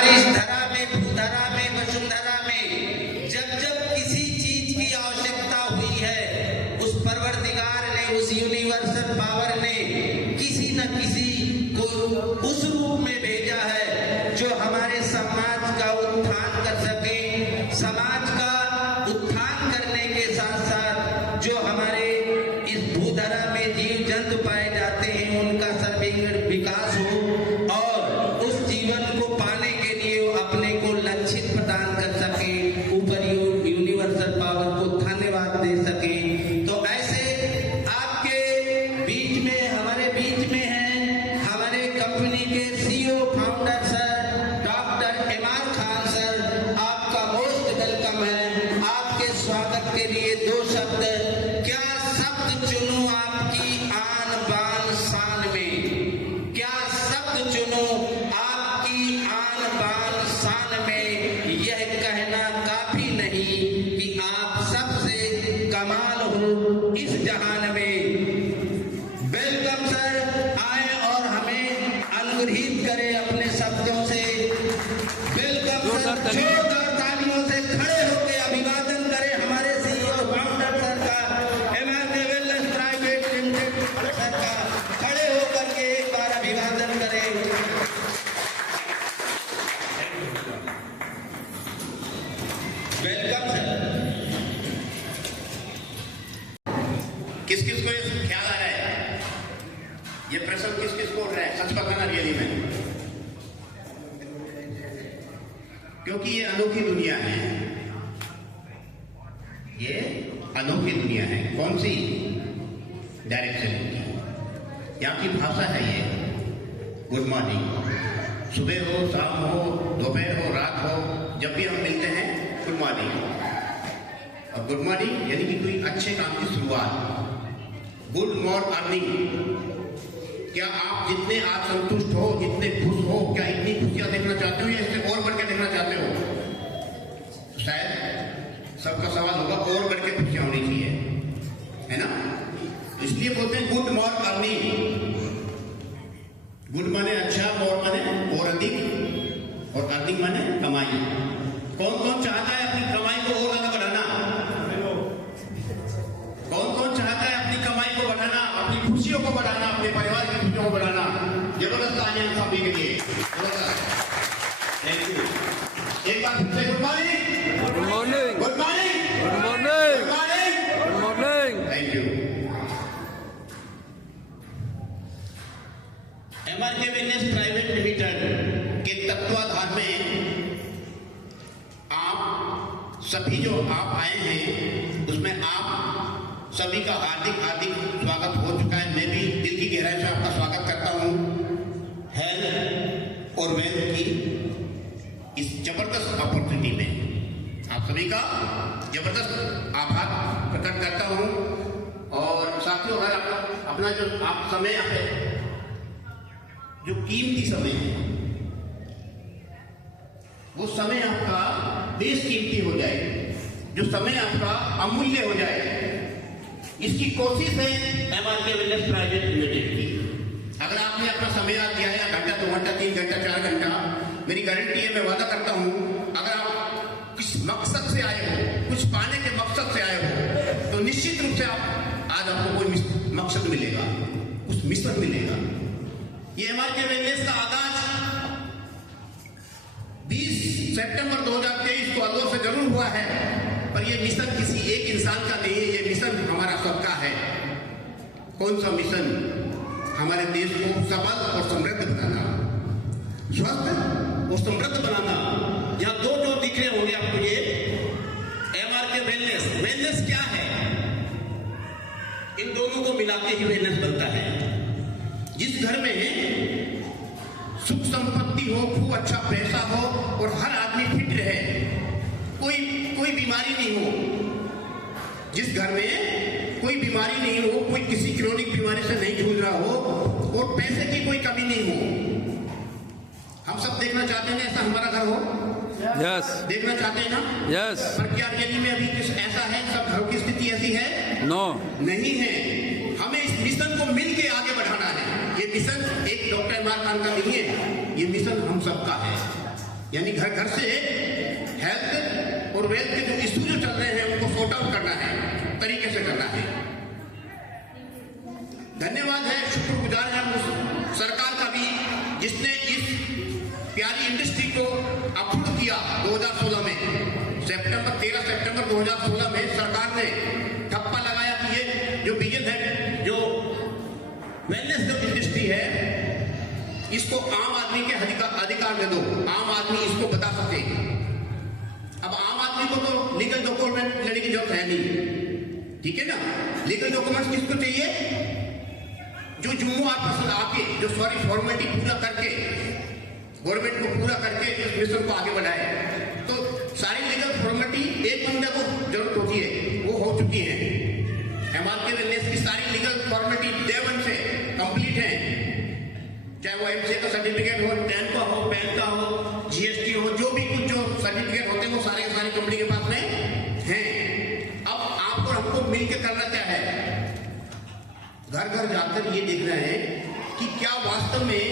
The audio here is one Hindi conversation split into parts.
हमारी इस धरा में, भूधरा में, वसुंधरा में जब जब किसी चीज की आवश्यकता हुई है, उस परवरदिगार ने, उस यूनिवर्सल पावर ने किसी न किसी को उस रूप में भेजा है जो हमारे समाज का उत्थान कर सके। समाज का उत्थान करने के साथ साथ जो हमारे इस भूधरा में जीव जंतु पाए जाते हैं उनका सर्वांगीण विकास हो और उस जीवन को पाने के लिए वो अपने को लक्षित प्रदान कर सके, ऊपर यूनिवर्सल पावर को धन्यवाद दे सके। तो ऐसे आपके बीच में, हमारे बीच में है हमारे कंपनी के CEO founder sir doctor इमार Khan sir, आपका मोस्ट वेलकम है। आपके स्वागत के लिए दो शब्द, क्या शब्द चुनूं आपकी आन बान शान में, क्या शब्द चुनूं आपकी आन बान शान में, यह कहना काफी नहीं कि आप सबसे कमाल हो इस जहान में। वेलकम सर, आए और हमें अनुग्रहित करें अपने शब्दों से। वेलकम सर, जोरदार तालियों से खड़े होकर अभिवादन करें हमारे सीईओ फाउंडर सर का, एमआरके वेलनेस प्राइवेट लिमिटेड सर का। खड़े होकर के एक बार अभिवादन करें। Welcome sir. किस किस को ख्याल आ रहा है, ये प्रश्न किस किस को उठ रहा है? सच बताना रियली में, क्योंकि ये अनोखी दुनिया है, ये अनोखी दुनिया है। कौन सी डायरेक्शन की, यहाँ की भाषा है ये गुड मॉर्निंग। सुबह हो, शाम हो, दोपहर हो, रात हो, जब भी हम मिलते हैं गुड मॉर्निंग। और गुड मॉर्निंग यानी कि कोई अच्छे काम की शुरुआत। गुड मॉर्निंग, क्या आप जितने आज संतुष्ट हो, जितने खुश हो, क्या इतनी खुशियां देखना चाहते हो या इससे और बढ़ के देखना चाहते हो? शायद सबका सवाल होगा और बढ़ के खुशियां होनी चाहिए, है ना? इसलिए बोलते हैं गुड मॉर्निंग। गुड माने अच्छा, मॉर माने और अधिक, और अर्निंग माने कमाई। कौन कौन चाहता है अपनी कमाई को और ज्यादा बढ़ाना? कौन कौन चाहता है अपनी कमाई को बढ़ाना, अपनी खुशियों को बढ़ाना, अपने परिवार की खुशियों को बढ़ाना? जबरदस्त तालियां सभी के लिए, जबरदस्त। Thank you. एक बार फिर से good morning, good morning, good morning, good morning, good morning, good morning. Thank you. MRK wellness private limited के तत्वाधान में आप सभी जो आप आए हैं उसमें आप सभी का हार्दिक हार्दिक स्वागत हो चुका है। मैं भी दिल की गहराई से आपका स्वागत करता हूं हेल्थ और वेल्थ की इस जबरदस्त अपॉर्चुनिटी में। आप सभी का जबरदस्त आभार प्रकट करता हूं। और साथियों, अगर अपना जो आप समय जो कीमती समय है वो समय आपका बेशकीमती हो जाए, जो समय आपका अमूल्य हो जाए, इसकी कोशिश है एमआरके वेलनेस प्राइवेट लिमिटेड की। अगर आपने अपना समय आज दिया है, घंटा, 2 घंटा, 3 घंटा, 4 घंटा, मेरी गारंटी है, मैं वादा करता हूं, अगर आप किस मकसद से आए हो, कुछ पाने के मकसद से आए हो, तो निश्चित रूप से आप आज आपको कोई मकसद मिलेगा, कुछ मिशन मिलेगा। ये एमआरके वेलनेस का आगाज 20 सितंबर 2023 को आदों से जरूर हुआ है, पर यह मिशन किसी एक इंसान का नहीं है, ये मिशन हमारा सबका है। कौन सा मिशन? हमारे देश को सबल और समृद्ध बनाना, स्वस्थ और समृद्ध बनाना। यहाँ दो जो दिख रहे होंगे आपको, ये एमआरके वेलनेस। वेलनेस क्या है? इन दोनों को मिलाते ही वेलनेस बनता है। जिस घर में सुख संपत्ति हो, खूब अच्छा पैसा हो और हर आदमी फिट रहे, कोई बीमारी नहीं हो, जिस घर में कोई बीमारी नहीं हो, कोई किसी क्रोनिक बीमारी से नहीं जूझ रहा हो और पैसे की कोई कमी नहीं हो। हम सब देखना चाहते हैं ऐसा हमारा घर हो, यस, देखना चाहते हैं ना? यस। पर क्या रियली में अभी कुछ ऐसा है? सब घरों की स्थिति ऐसी है? नो, नहीं है। हमें इस मिशन को मिलके आगे बढ़ाना है। ये मिशन एक डॉक्टर इमरान खान का नहीं है, ये मिशन हम सबका है। यानी घर घर से हेल्थ और वेल्थ के जो इशू जो चल रहे हैं उनको सॉर्ट आउट करना है, तरीके से करना है। धन्यवाद है, शुक्रगुजार है उस सरकार का भी जिसने इस प्यारी इंडस्ट्री को अप्रूव किया 2016 में। 13 सितंबर 2016 में सरकार ने ठप्पा लगाया कि ये जो विजन है, जो वेलनेस जो इंडस्ट्री है, इसको आम आदमी के अधिकार दे दो, आम आदमी इसको बता सके। अब आम आदमी को तो लीगल डॉक्यूमेंट लेने की जरूरत है नहीं, ठीक है ना। लीगल डॉक्यूमेंट्स किसको चाहिए? जो जुम्मो आके जो सॉरी फॉर्मेलिटी पूरा करके गवर्नमेंट को पूरा करके इस मिशन को आगे बढ़ाए। तो सारी लीगल फॉर्मेलिटी एक बंदे को जरूरत होती है, वो हो चुकी है। एमआरके वेलनेस की सारी लीगल फॉर्मेलिटी डे 1 से कंप्लीट है, चाहे वो एमसीए का सर्टिफिकेट हो, 10 का हो, पैन का हो, जीएसटी हो, जो भी कुछ जो सर्टिफिकेट होते हैं वो सारे के सारी कंपनी के पास में हैं। अब आपको हमको मिलकर करना क्या है? घर घर जाकर ये देखना है कि क्या वास्तव में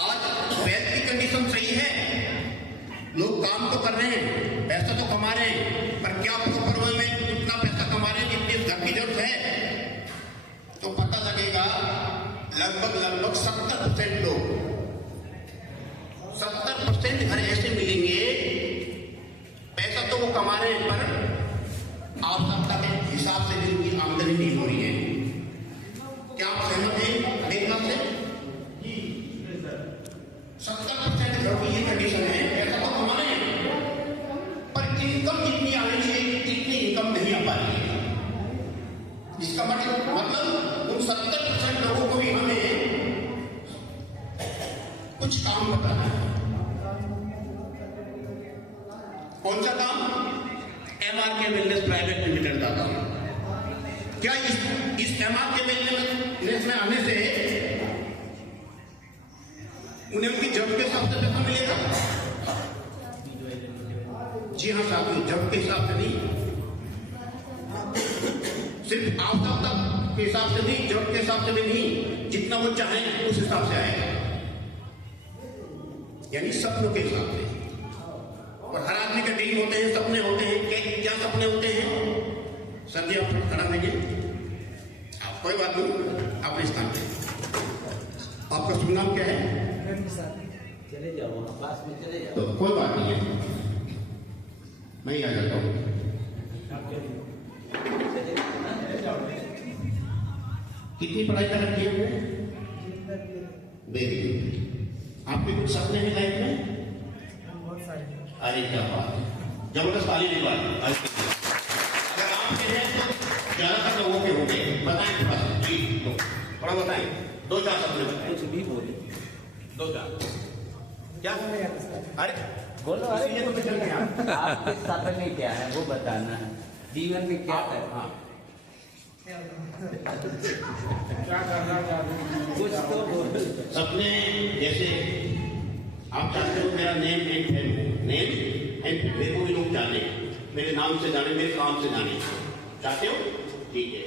आज वेल्थ की कंडीशन सही है। लोग काम तो कर रहे हैं, पैसा तो कमा रहे हैं, पर क्या प्रॉपर में उतना पैसा कमा रहे हैं जितनी घर की जरूरत है? तो पता लगेगा लगभग 70% लोग, 70% घर ऐसे मिलेंगे, पैसा तो वो कमा रहे हैं पर आवश्यकता के हिसाब से भी उनकी आमदनी नहीं हो रही है। क्या आप सहमत हैं मेरी बात से? 70% घर की ये कंडीशन है, पैसा तो कमा रहे हैं पर इनकम जितनी आनी चाहिए इतनी इनकम नहीं आ पा रही है। इसका मतलब उन 70% लोगों को भी हमें कुछ काम बताना है। कौन सा काम? एमआरके वेलनेस प्राइवेट लिमिटेड का काम। क्या इस एमआरके वेलनेस में आने से उन्हें उनकी जॉब के हिसाब से पैसा मिलेगा? जी हाँ साथियों, जॉब के हिसाब से नहीं, सिर्फ आवश्यकता के हिसाब से नहीं, जॉब के हिसाब से भी नहीं, जितना वो चाहें उस हिसाब से आएगा, यानी सपनों के हिसाब से। और हर आदमी के ड्रीम होते हैं, सपने होते हैं। क्या सपने होते हैं? सर जी आप खड़ा रहिए, आप कोई बात नहीं, अपने स्थान पे। आपका शुभ नाम क्या है? चले जाओ, पास में चले जाओ। तो कोई बात नहीं है, मैं ही आ जाता हूँ। कितनी पढ़ाई कर रखी है हमने? Very good. आपके कुछ सपने हैं लाइफ में? अरे क्या बात, जबरदस्त ताली की बात। अगर आपके हैं तो ज्यादातर लोगों के होंगे, बताएं थोड़ा सा जी, थोड़ा बताएं, 2-4 सपने बताएं। कुछ भी बोले, 2-4 क्या? अरे बोलो। अरे ये तो चल गया। आपके सपने क्या है वो बताना है, जीवन में क्या है। हाँ, कुछ तो बोलो। सपने जैसे आप चाहते हो मेरा name and fame, name and मेरे को भी लोग जाने, मेरे नाम से जाने, मेरे काम से जाने चाहते हो, ठीक है।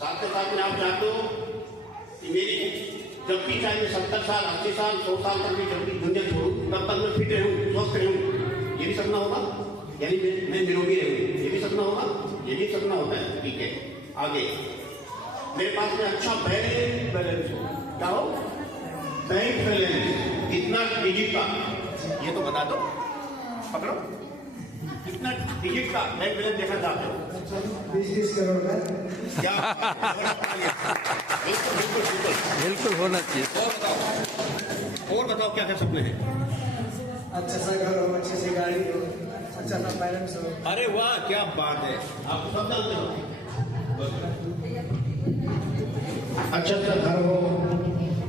साथ के साथ में आप चाहते हो कि मेरी जब भी चाहे 70 साल, 80 साल, 100 साल तक भी जब भी दुनिया छोड़ूं तब तक मैं फिट रहूं, स्वस्थ रहूं, ये भी सपना होगा। यानी मैं निरोगी रहूं, ये भी सपना होगा, ये भी सपना होता है, ठीक है। आगे मेरे पास में अच्छा बैंक बैलेंस हो, क्या हो? बैंक बैलेंस कितना डिजिट का, ये तो बता दो, पकड़ो, कितना डिजिट का बैंक बैलेंस देखना चाहते हो? 20 करोड़ का। क्या? बिल्कुल बिल्कुल बिल्कुल बिल्कुल होना चाहिए। और बताओ क्या क्या सपने हैं? अच्छा सा घर हो, अच्छी सी गाड़ी हो, अच्छा सा बैलेंस हो। अरे वाह क्या बात है, आप सब जानते हो। अच्छा सा घर हो,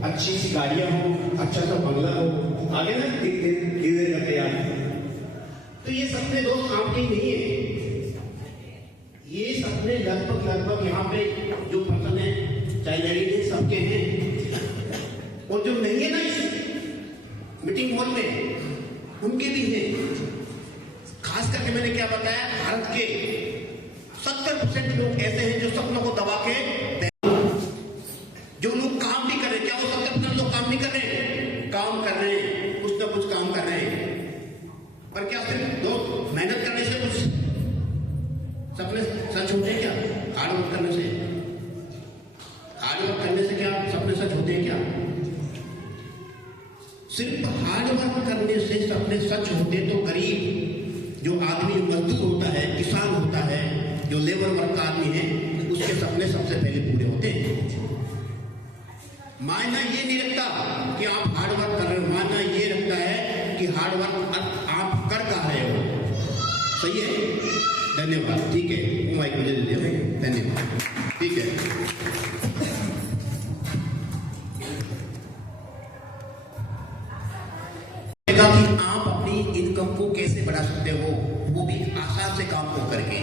अच्छी सी गाड़ियां हो, अच्छा सा बंगला हो, आगे ना धीरे जाते यार। तो ये सपने दोस्त आपके नहीं है, ये सपने लगभग यहाँ पे जो पर्सन है, चाहे लेडीज है, सबके हैं, और जो नहीं है ना इस मीटिंग हॉल में उनके भी हैं। खास करके मैंने क्या बताया, भारत के 70% लोग ऐसे हैं जो सपनों को दबा के, जो लोग काम भी कर रहे हैं, क्या वो 70% लोग काम नहीं कर रहे हैं? काम कर रहे हैं, कुछ ना कुछ काम कर रहे हैं। क्या सिर्फ दोस्त मेहनत करने से कुछ सपने सच होते हैं क्या? हार्ड वर्क करने से, हार्ड वर्क करने से क्या सपने सच होते हैं क्या? सिर्फ हार्ड वर्क करने से सपने सच होते तो गरीब जो आदमी मजदूर होता है, किसान होता है, जो लेबर वर्क का आदमी है, उसके सपने सबसे पहले पूरे होते हैं। मायना ये नहीं रखता कि आप हार्ड वर्क कर रहे हो, मायना ये रखता है कि हार्ड वर्क आप कर कहाँ रहे हो। सही है, धन्यवाद। ठीक है, वो माइक मुझे दे दिया, धन्यवाद। ठीक है, कि आप अपनी इनकम को कैसे बढ़ा सकते हो, वो भी आसान से काम को करके।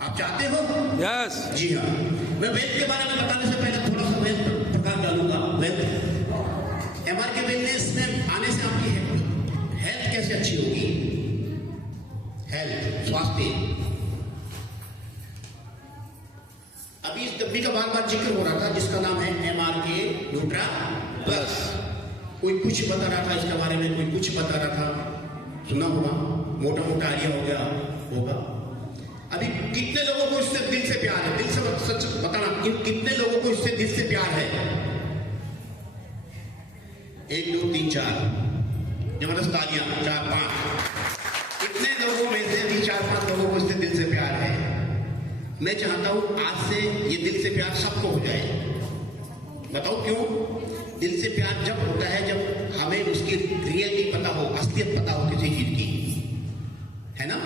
आप चाहते हो? यस। जी हाँ। मैं वेल्थ के बारे में बताने से पहले थोड़ा सा वेल्थ पर प्रकाश डालूंगा। वेल्थ MRK वेलनेस में आने से आपकी हेल्थ कैसे अच्छी होगी? हेल्थ, स्वास्थ्य। अभी इस डब्बी का बार बार जिक्र हो रहा था जिसका नाम है MRK न्यूट्रा प्लस। कोई कुछ बता रहा था इसके बारे में, कोई कुछ बता रहा था, सुना होगा, मोटा मोटा आइडिया हो गया होगा। अभी कितने लोगों को इससे दिल से प्यार है? दिल से सच बताना, कितने लोगों को इससे दिल से प्यार है? 1 2 3 4 जबरदस्त तालियां, 4 5। इतने लोगों में से भी 4 5 लोगों को इससे दिल से प्यार है। मैं चाहता हूं आज से ये दिल से प्यार सबको हो जाए। बताओ क्यों? दिल से प्यार जब होता है जब हमें उसकी रियलिटी पता हो, असलियत पता हो किसी चीज की, है ना?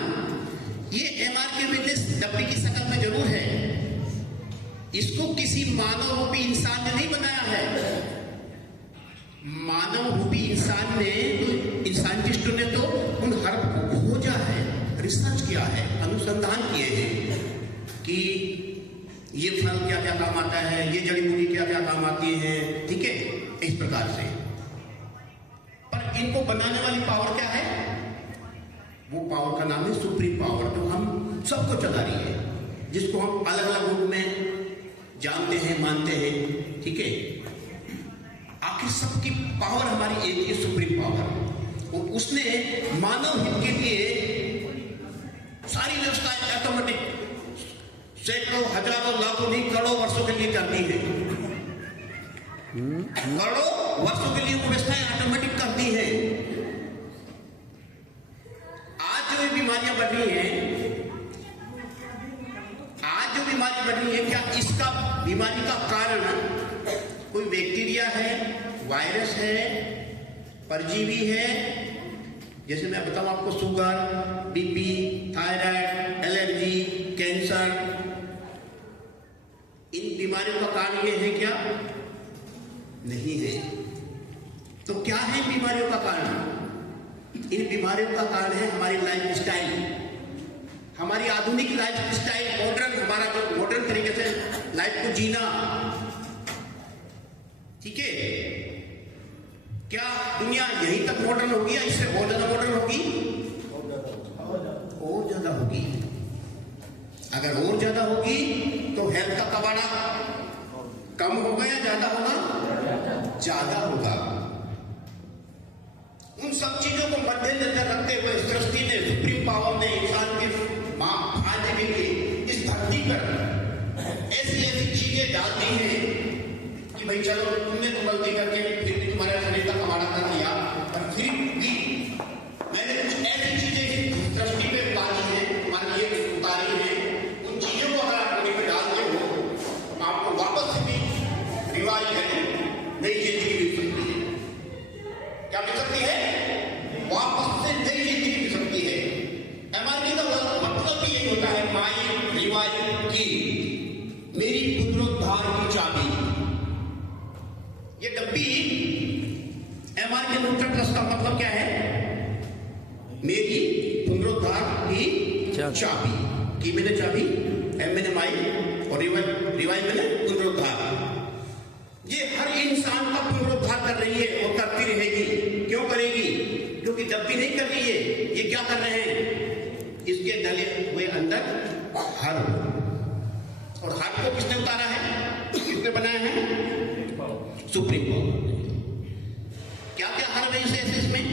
ये MRK वेलनेस डब्बी की शक्ल में जरूर है। इसको किसी मानव रूपी इंसान ने नहीं बनाया है। मानव रूपी इंसान ने तो, साइंटिस्टों ने तो उन हर्ब को खोजा है, रिसर्च किया है, अनुसंधान किए हैं कि ये फल क्या क्या काम आता है, ये जड़ी बूटी क्या क्या काम आती है, ठीक है, इस प्रकार से। पर इनको बनाने वाली पावर क्या है? वो पावर का नाम है सुप्रीम पावर, जो हम सबको चला रही है, जिसको हम अलग अलग रूप में जानते हैं, मानते हैं, ठीक है। आखिर सबकी पावर हमारी एक ही सुप्रीम पावर, और उसने मानव हित के लिए सारी व्यवस्थाएं ऑटोमेटिक सैकड़ों, हजारों, लाखों नहीं, करोड़ों वर्षों के लिए कर दी है। करोड़ों वर्षों के लिए वो व्यवस्थाएं ऑटोमेटिक कर दी है। आज जो बीमारियां बढ़ रही हैं, आज जो बीमारी बढ़ रही है, क्या इसका बीमारी का कारण कोई बैक्टीरिया है, वायरस है, परजीवी है? जैसे मैं बताऊं आपको, sugar, BP, thyroid, allergy, cancer, इन बीमारियों का कारण ये है क्या? नहीं है। तो क्या है बीमारियों का कारण? इन बीमारियों का कारण है हमारी लाइफ स्टाइल, हमारी आधुनिक लाइफ स्टाइल, मॉडर्न, हमारा जो मॉडर्न तरीके से लाइफ को जीना, ठीक है। क्या दुनिया यहीं तक मॉडर्न होगी या इससे बहुत ज्यादा मॉडर्न होगी? और ज्यादा होगी। अगर और ज्यादा होगी तो हेल्थ का कबाड़ा कम होगा या ज्यादा होगा? ज्यादा होगा। उन सब चीजों को मद्देनजर रखते हुए सृष्टि ने, सुप्रीम पावर ने इंसान के फायदे के लिए इस धरती पर ऐसी ऐसी चीजें डाल दी हैं कि भाई चलो तुमने तो गलती करके फिर भी तुम्हारे शरीर का कबाड़ा कर दिया, पर फिर भी मैंने कुछ ऐसी चीजें सृष्टि पे डाली है, तुम्हारे लिए उतारी है। उन चीजों को अगर आप पे डालते हो तो आपको वापस से भी रिवाइव है, नई जिंदगी मिल सकती है। क्या मिल सकती है? वापस से नई जिंदगी मिल सकती है। MRK का मतलब भी यही होता है, माई रिवाइव की, मेरी पुनरुद्धार की चाबी। ये डब्बी MRK न्यूट्रा प्लस का मतलब क्या है? मेरी पुनरुद्धार की चाबी। की मैंने चाबी, M मैंने माई, और रिवाइव मैंने पुनरुद्धार। ये हर इंसान का पुनरुद्धार कर रही है और करती रहेगी। क्यों करेगी? क्योंकि डब्बी नहीं कर रही है, ये क्या कर रहे हैं? इसके डले हुए अंदर हर्ब, और हर्ब को किसने उतारा है? किसने बनाया है? Supreme power. क्या क्या हर्ब है इसमें?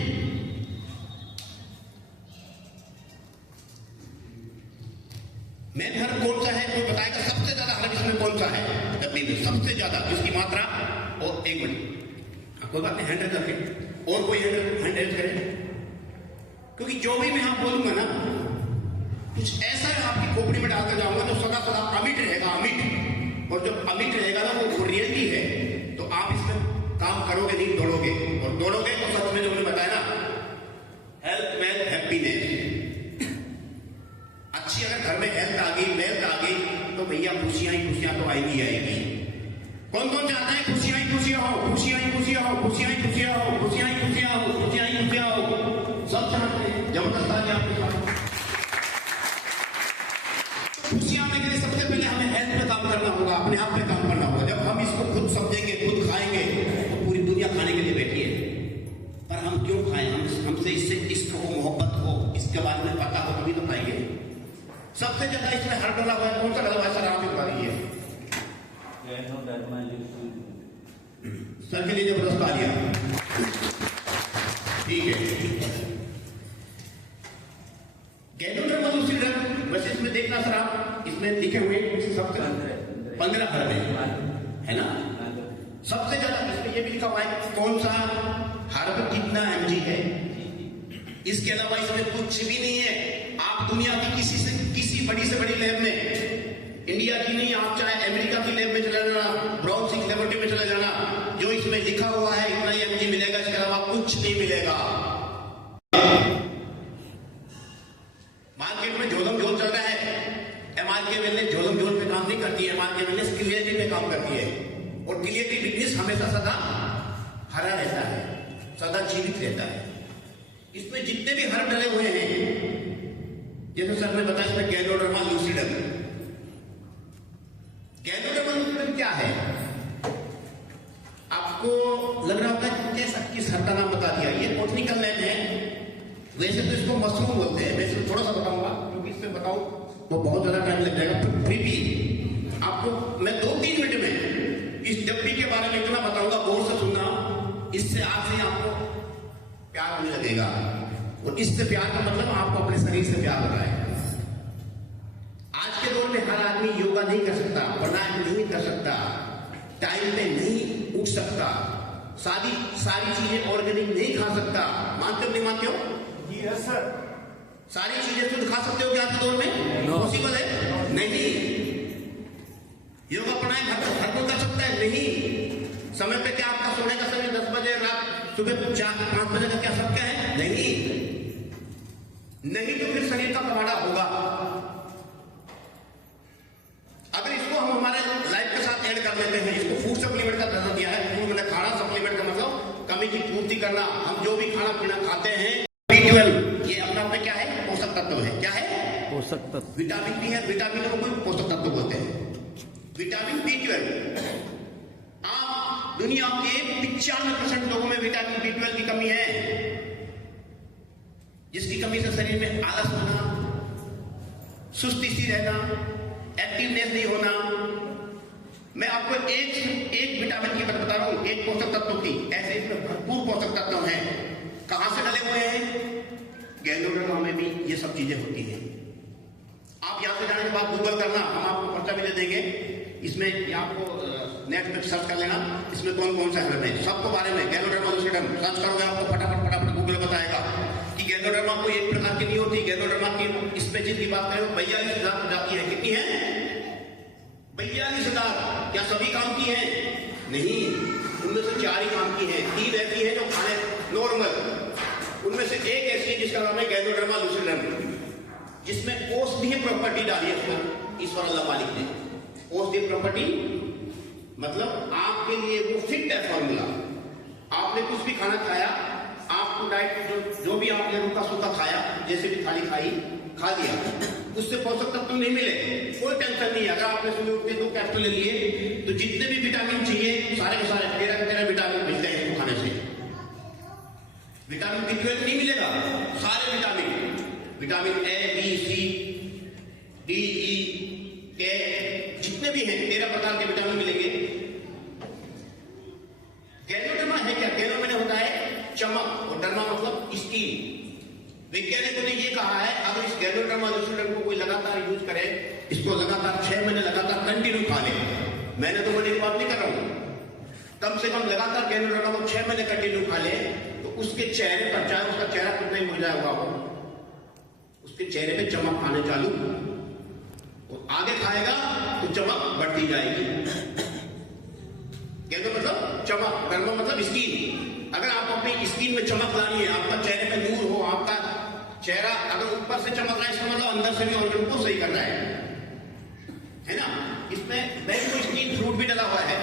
मेन हर्ब कौन सा है, कोई बताएगा सबसे ज्यादा हर्ब इसमें कौन सा है डब्बी में, सबसे ज्यादा जिसकी मात्रा? और एक मिनट कोई बात नहीं, हैंड रेज करके और कोई हैंड रेज करे, क्योंकि जो भी मैं आप बोलूंगा ना कुछ ऐसा है आपकी खोपड़ी में डालकर जाऊंगा जो सदा सदा अमिट रहेगा, अमिट। और जब अमिट रहेगा ना वो रियलिटी है, तो आप इसमें काम करोगे नहीं, दौड़ोगे, और दौड़ोगे तो सच में जो मैंने बताया ना, हेल्थ वेल्थ हैप्पीनेस अच्छी, अगर घर में हेल्थ आ गई, वेल्थ आ गई, तो भैया खुशियां ही खुशियां तो आएगी आएगी। कौन कौन चाहता है खुशियां ही खुशियां हो, खुशियां ही खुशियां हो, खुशियां ही खुशियां हो, खुशियां ही खुशियां हो, खुशियां ही खुशियां हो, सब चाहते हैं। जबरदस्त आ गया आपके साथ। खुशियां आने के लिए सबसे पहले हमें हेल्थ पे काम करना होगा, अपने आप पे काम करना होगा। जब हम इसको खुद समझेंगे, खुद खाएंगे, तो पूरी दुनिया खाने के लिए बैठी है। पर हम क्यों खाएं? हमसे इससे इश्क हो, मोहब्बत हो, इसके बारे में पता हो तभी तो खाएंगे। सबसे ज्यादा इसमें हर डला हुआ है, कौन सा डला हुआ है सर? आप ही बता दीजिए। सर के लिए जबरदस्त आ गया, ठीक है। गैनोडर्मा लूसिडम, वैसे इसमें देखना सर आप, इसमें लिखे हुए सबसे 15 हर्ब है ना। सबसे ज्यादा इसमें यह भी लिखा हुआ है कौन सा हर्ब कितना एमजी है। इसके अलावा इसमें कुछ भी नहीं है। आप दुनिया की किसी बड़ी से बड़ी लैब में, इंडिया की नहीं, आप चाहे अमेरिका की लैब में चले जाना, ब्राउन सिंह लेबोरेटरी में चले जाना, जो इसमें लिखा हुआ है इतना ही एमजी मिलेगा, इसके अलावा कुछ नहीं मिलेगा। मार्केट में झोलम झोल चल रहा है, एमआरके वेलनेस झोलम झोल पे काम नहीं करती है, एमआरके वेलनेस क्लियरिटी पे काम करती है। और क्लियरिटी बिजनेस हमेशा सदा हरा रहता है, सदा जीवित रहता है। इसमें जितने भी हर्ब डले हुए हैं, जैसे सर ने बताया, इसमें गैनोडर्मा लूसिडम। गैनोडर्मा लूसिडम क्या है? आपको लग रहा होगा कैसा, किस हर्ब का नाम बता दिया, ये बॉटनिकल नेम है। वैसे तो इसको मशरूम बोलते हैं, वैसे थोड़ा सा बताऊंगा क्योंकि इससे बताऊं तो बहुत ज्यादा टाइम लग जाएगा। फिर भी आपको मैं 2-3 मिनट में इस डब्बी के बारे में इतना बताऊंगा, गौर से सुनना, इससे आज से आपको प्यार होने लगेगा। और इससे प्यार का मतलब आपको अपने शरीर से प्यार हो रहा है। आज के दौर में हर आदमी योगा नहीं कर सकता, प्राणायाम नहीं कर सकता, टाइम पे नहीं उठ सकता, सारी चीजें ऑर्गेनिक नहीं खा सकता। मानते हो नहीं मानते हो? जी यस सर। सारी चीजें तो खा सकते हो क्या आज के दौर में? पॉसिबल है नहीं। योगा प्राणायाम हर कोई कर सकता है नहीं। समय पे क्या आपका सोने का समय 10 बजे, रात सुबह 4-5 बजे का क्या सबका है? नहीं तो फिर शरीर का कबाड़ा होगा। अगर इसको हम हमारे लाइफ के साथ ऐड कर लेते हैं, इसको फूड सप्लीमेंट का दर्जा दिया है। फूड मतलब खाना, सप्लीमेंट का मतलब कमी की पूर्ति करना। हम जो भी खाना पीना खाते हैं, B12 ये अपना पे क्या है? पोषक तत्व है। क्या है? पोषक तत्व। विटामिन बी है, विटामिन को पोषक तत्व बोलते हैं। विटामिन B12, आप दुनिया के 95% लोगों में विटामिन B12 की कमी है, जिसकी कमी से शरीर में आलस होना, सुस्ती सी रहना, एक्टिवनेस नहीं होना। मैं आपको एक विटामिन की बात बता रहा हूं, एक पोषक तत्व की। ऐसे इसमें भरपूर पोषक तत्व हैं। कहां से डले हुए हैं? गैनोडर्मा में भी ये सब चीजें होती हैं। आप यहां से जाने के बाद गूगल करना, हम आपको पर्चा भी दे देंगे। इसमें आपको नेट पे सर्च कर लेना, इसमें कौन कौन सा हर्ब है, सबको बारे में। गैनोडर्मा लूसिडम सर्च करोगे आपको फटाफट गूगल बताएगा कि गैनोडर्मा कोई एक प्रकार की नहीं होती। गैनोडर्मा की स्पेसीज की बात करें 42,000 प्रजाति है। कितनी है? 42,000। क्या सभी काम की है? नहीं, उनमें से 4 ही काम की है। 3 ऐसी है जो खाने नॉर्मल, उनमें से एक ऐसी है जिसका नाम है गैनोडर्मा लूसिडम, जिसमें औषधीय प्रॉपर्टी डाली है ईश्वर अल्लाह मालिक ने। औषधीय प्रॉपर्टी मतलब आपके लिए वो फिट है फॉर्मूला। आपने कुछ भी खाना खाया, आपको डाइट जो भी आपने रूखा सूखा खाया, जैसे भी थाली खाई, खा लिया, उससे पोषक तत्व नहीं मिले, कोई टेंशन नहीं। अगर आपने सुबह उठते 2 कैप्सूल ले लिए तो जितने भी विटामिन चाहिए सारे के सारे 13 विटामिन मिलते हैं इसको खाने से। विटामिन B12 नहीं मिलेगा, सारे vitamin A, B, C, D, E, K जितने भी हैं 13 प्रकार के विटामिन मिलेंगे। गैनोडर्मा है क्या? गैनो में होता है चमक, और डर्मा मतलब स्किन। वैज्ञानिकों ने ये कहा है अगर इस गैनोडर्मा लूसिडम को कोई लगातार यूज करे इसको लगातार 6 महीने लगातार कंटिन्यू खा ले। मैंने तो बड़ी बात नहीं कर रहा हूं, कम से कम लगातार गैनोडर्मा को 6 महीने कंटिन्यू खा ले तो उसके चेहरे पर, चाहे उसका चेहरा कितना ही मुरझाया हुआ हो, उसके चेहरे पे चमक आने चालू। वो आगे खाएगा तो चमक बढ़ती जाएगी। क्या मतलब चमक, डर्मा मतलब स्किन। अगर आप अपनी स्किन में चमक लानी है, आपका चेहरे पे नूर हो, आपका चेहरा अगर ऊपर से चमक रहा है, इसका मतलब अंदर से भी ऑर्गन को सही कर रहा है ना। इसमें मैंगो स्टीन फ्रूट भी डला हुआ है।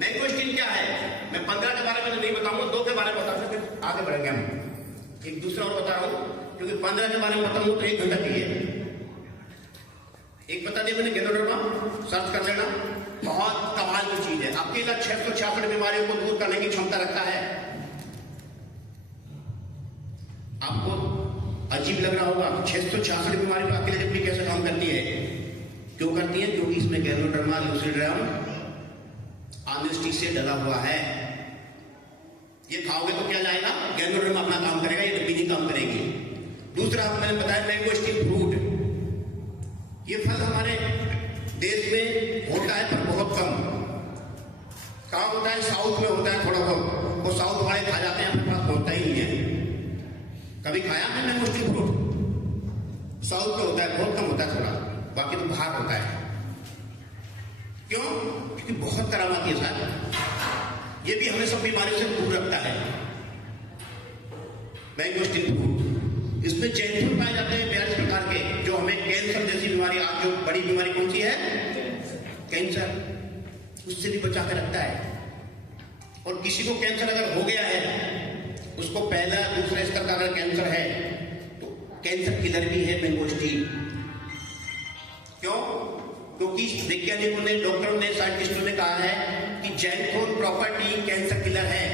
मैंगो स्टीन क्या है, मैं 15 के बारे में तो नहीं बताऊंगा, 2 के बारे में बता सकते, आगे बढ़ेंगे हम। एक दूसरा और बता रहा हूं, क्योंकि 15 के बारे में बताऊंगा तो 1 घंटा चाहिए। एक बता दिया मैंने, गैनोडर्मा सर्च कर लेना, बहुत कमाल की चीज है। आपके इलाज 666 बीमारियों को दूर करने की क्षमता रखता है। आपको अजीब लग रहा होगा, 666 बीमारी पर अकेले डिप्टी कैसे काम करती है? क्यों करती है? क्योंकि इसमें गैनोडर्मा लूसिडरम एनेस्थीसिया डला हुआ है। ये खाओगे तो क्या जाएगा, गैनोडर्मा अपना काम करेगा, ये डिप्टी नहीं काम करेगी। दूसरा मैंने बताया मैंगो स्टीन फ्रूट, ये फल हमारे देश में होता है पर बहुत कम। कहाँ होता है? साउथ में होता है थोड़ा बहुत, वो साउथ वाले खा जाते हैं, अपने पास पहुंचता ही नहीं है। कभी खाया है मैंगो स्टीन फ्रूट? साउथ में होता है, बहुत कम होता है थोड़ा, बाकी तो बाहर होता है। क्यों? क्योंकि बहुत करामाती है साहब, ये भी हमें सब बीमारियों से दूर रखता है। मैंगो स्टीन फ्रूट, इसमें जैतून पाए जाते हैं 42 प्रकार के, जो हमें कैंसर जैसी बीमारी, आज जो बड़ी बीमारी कौन सी है, कैंसर, उससे भी बचा कर रखता है। और किसी को कैंसर अगर हो गया है, उसको पहला दूसरा स्तर का अगर कैंसर है तो कैंसर किलर भी है मैंगो स्टीन। क्यों? क्योंकि वैज्ञानिकों ने, डॉक्टरों ने, साइंटिस्टों ने कहा है कि जैंथोन प्रॉपर्टी कैंसर किलर है।